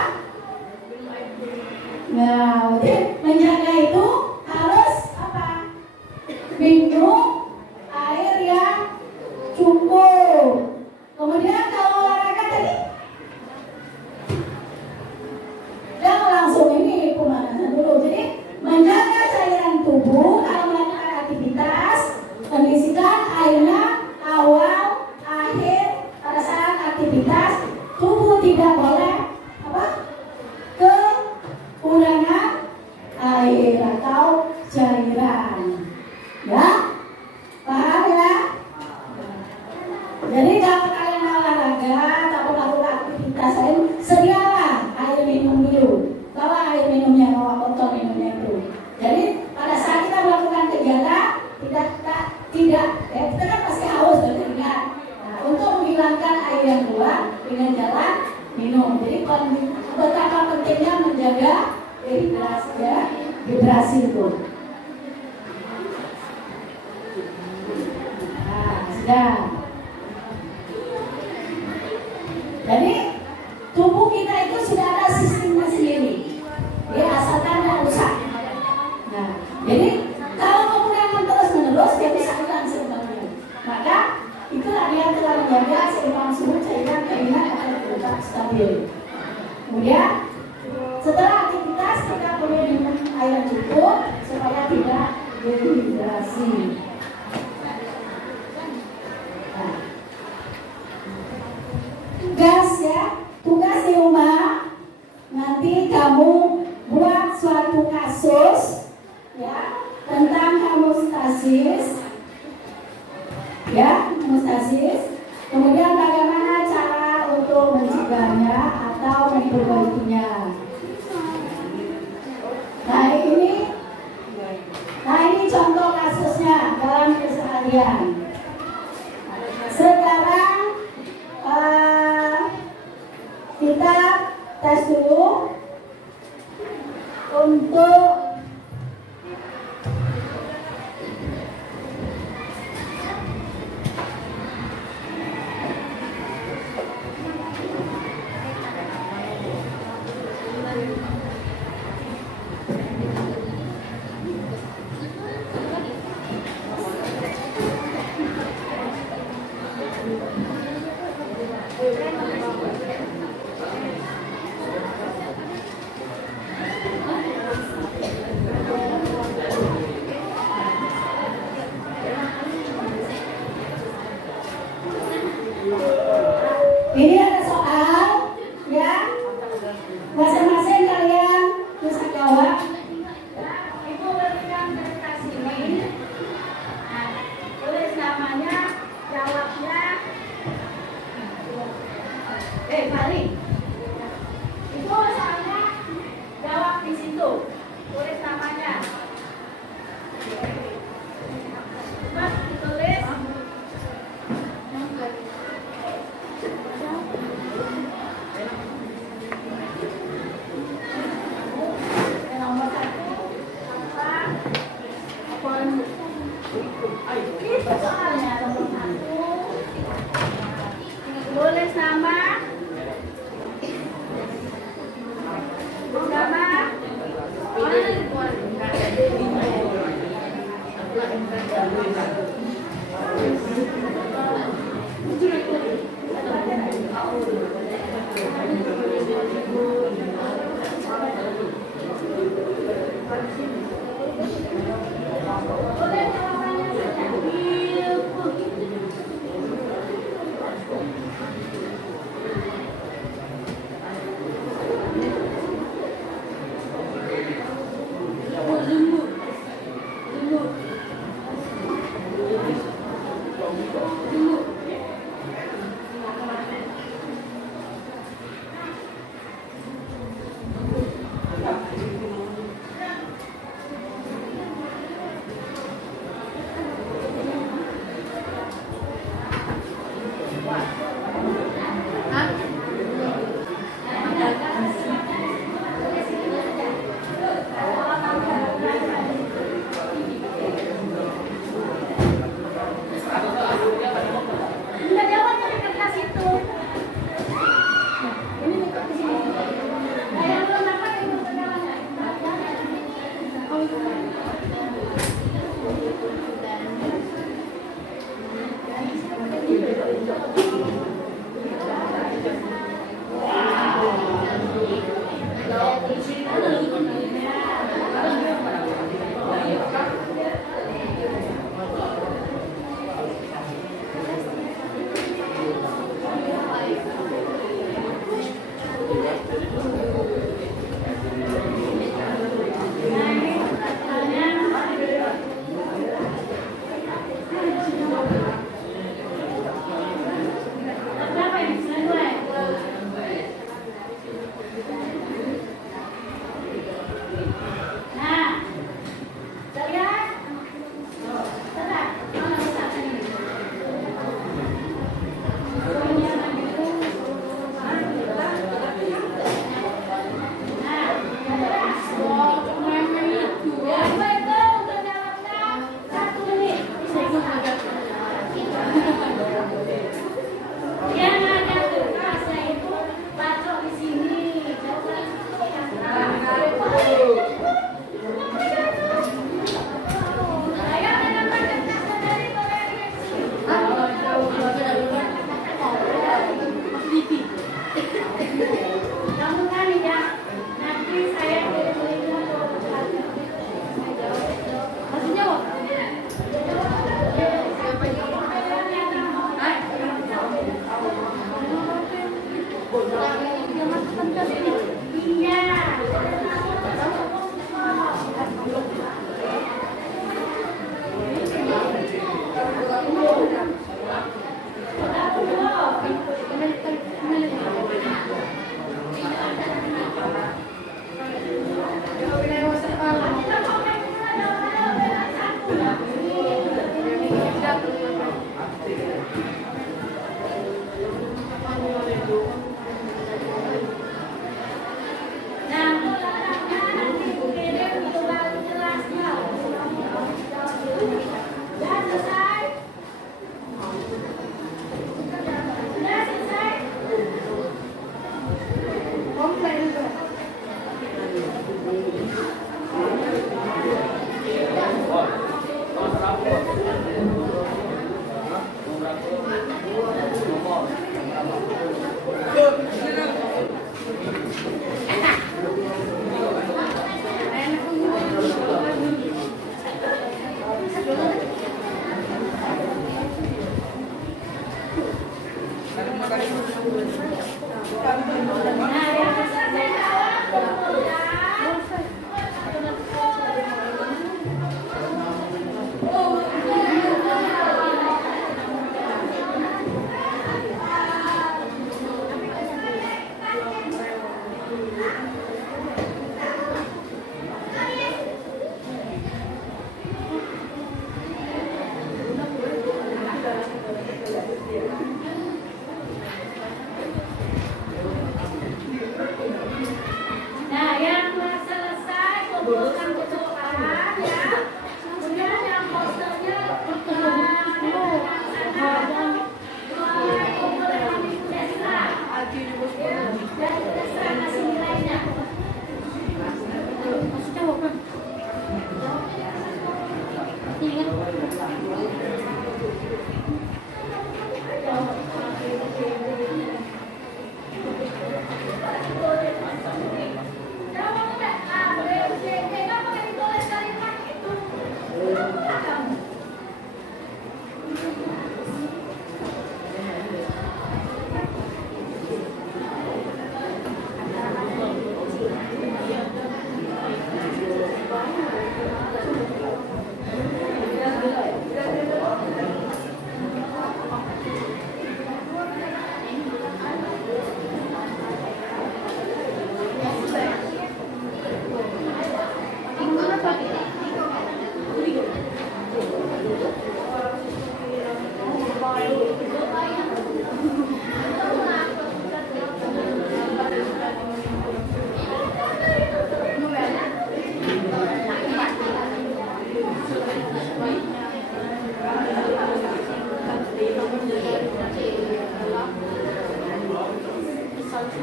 Nah, jadi menjaga itu harus apa? Minum air yang Ya, paham ya? Jadi kalau kalian olahraga atau melakukan aktivitas lain, sedialah air minum dulu. Bawa air minumnya, bawa botol minumnya itu. Jadi pada saat kita melakukan kegiatan, tidak, ya, kita kan pasti haus dan keringat. Nah, untuk menghilangkan air yang keluar dengan jalan minum. Jadi betapa pentingnya menjaga hidrasi itu. Nah, sudah. Jadi tubuh kita itu sudah ada sistemnya sendiri, ya, asalkan tidak rusak. Nah, jadi kalau menggunakan terus-menerus dia bisa hilang seimbangnya. Maka itulah yang telah menjaga seimbang suhu cairan keinginan akan tetap stabil. Kemudian setelah aktivitas kita perlu minum air yang cukup supaya tidak dehidrasi. Nah, tugas di rumah nanti kamu buat suatu kasus ya tentang hemostasis, ya hemostasis. Kemudian bagaimana cara untuk mencegahnya atau memperbaikinya. Nah ini contoh kasusnya dalam keseharian. Sekarang kita tes dulu untuk ini ada soal ya, masing-masing kalian bisa jawab. Ibu berikan kertas ini, nah, tulis namanya, jawabnya. Balik. Ibu soalnya jawab di situ, tulis namanya. Mas ditulis. Itu soalnya nomor 1. Tulis nama.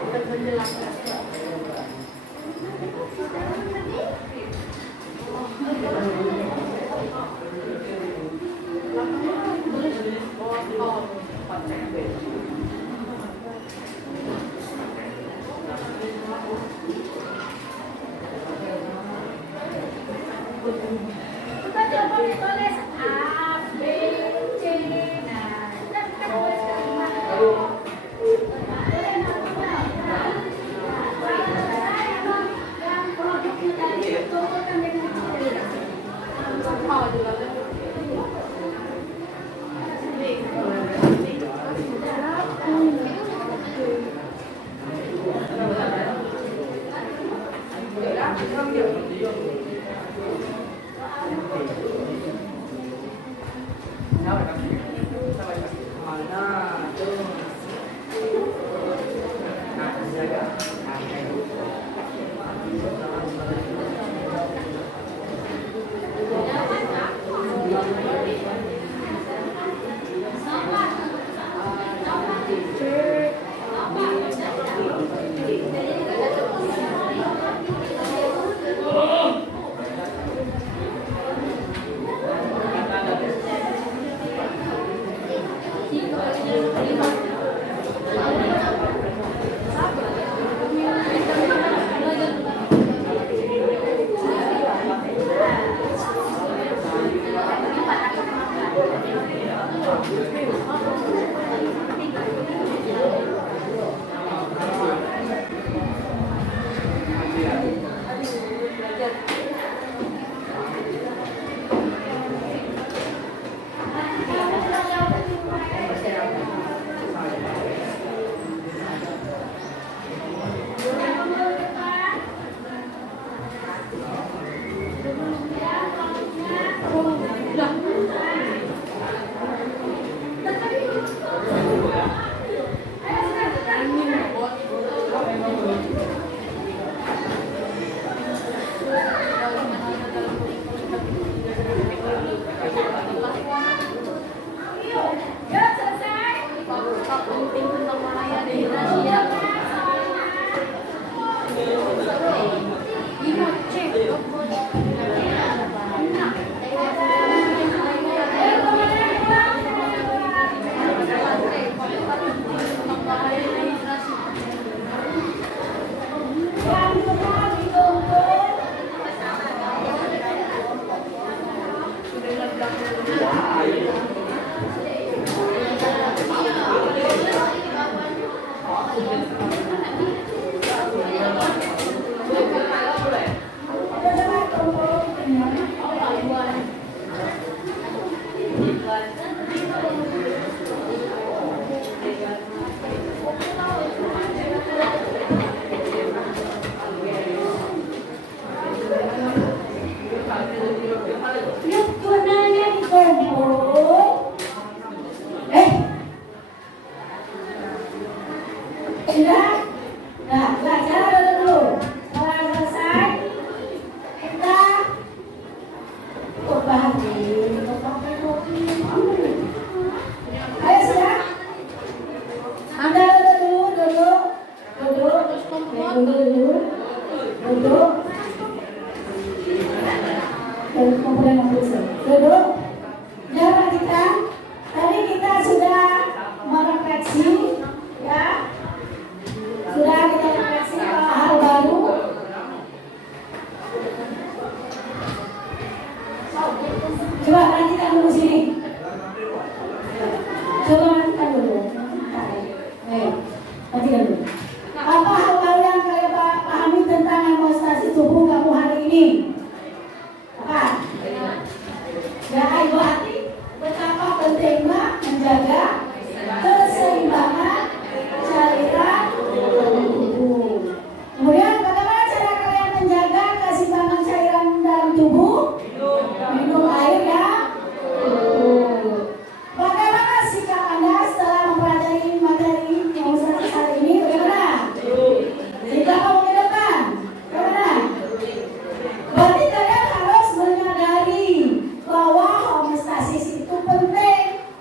Kita coba tulis A, B, C. Nah, kita tulis kalimat. Yang produknya tadi contohkan dengan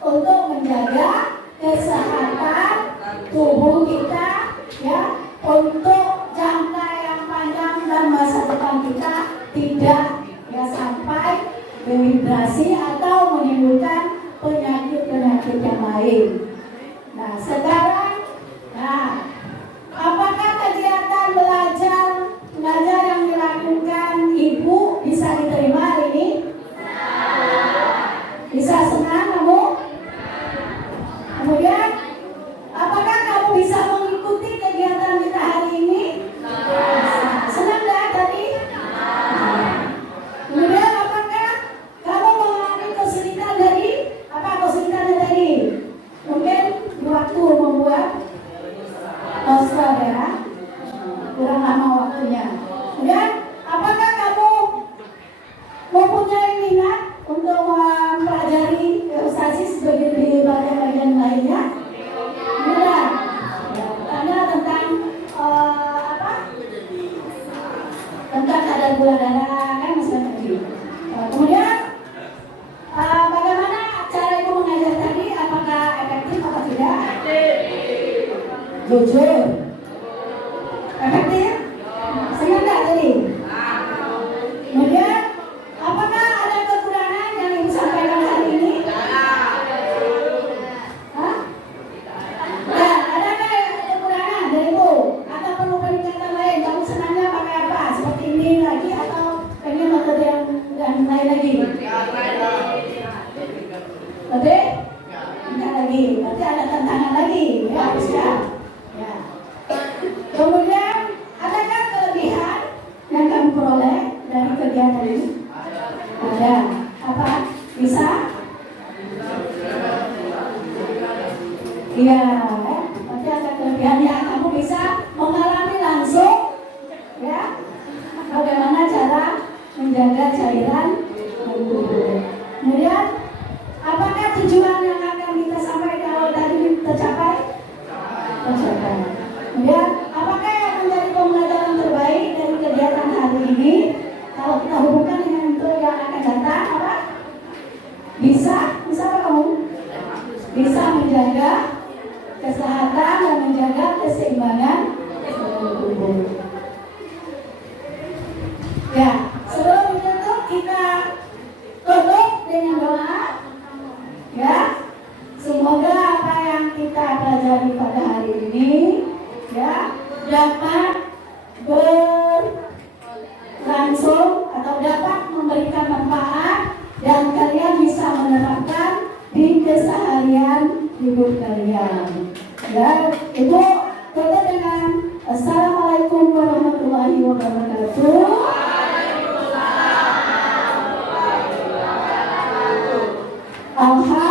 untuk menjaga kontaminasi atau menimbulkan penyakit-penyakit yang lain. Nah, sekarang, apakah kegiatan belajar yang dilakukan Ibu bisa diterima hari ini? Bisa senang kamu? Kemudian, apakah kamu bisa mengikuti kegiatan kita hari ini? Senang nggak tadi? Kemudian, apakah kamu mengalami kesulitan dari apa kesulitannya tadi? Mungkin waktu membuat poster ya, kurang lama waktunya. Kemudian, apakah kamu mempunyai minat untuk mempelajari ustazi sebagai di bagian-bagian lainnya? Mudah. Karena tentang tentang kadar gula darah kan misalnya tadi. Kemudian bagaimana cara Ibu mengajar tadi? Apakah efektif atau tidak? Jujur. Efektif? Senang nggak tadi? Kemudian, apakah ada kekurangan yang Ibu sampaikan hari ini? Hah? Nah, adakah kekurangan dari Ibu? Atau perlu peningkatan lain? Kamu senangnya pakai apa? Seperti ini lagi atau pengen metode yang lain lagi? Lebih? Enggak lagi. Berarti ada tantangan lagi. Ya, harus ya. Ya. Kemudian, adakah kelebihan yang kamu peroleh dari kegiatan ini? Ada. Apa? Bisa? Iya. Berarti ada kelebihan yang kamu bisa mengalami langsung, ya. Bagaimana cara menjaga cairan tubuh. Kemudian, apakah tujuan yang akan kita sampaikan kalau tadi tercapai? Tercapai. Kemudian, apakah yang menjadi pembelajaran terbaik dari kegiatan hari ini? Kalau kita hubungkan dengan itu yang akan datang, apa? Bisa apa kamu? Bisa menjaga kesehatan dan menjaga keseimbangan tubuh. Ya, sebelum itu kita tutup dengan doa. Ya, semoga apa yang kita pelajari pada hari ini ya dapat berlangsung atau dapat memberikan manfaat dan kalian bisa menerapkan di keseharian hidup kalian. Ya, itu tutup dengan Assalamualaikum warahmatullahi wabarakatuh. Alhamdulillah.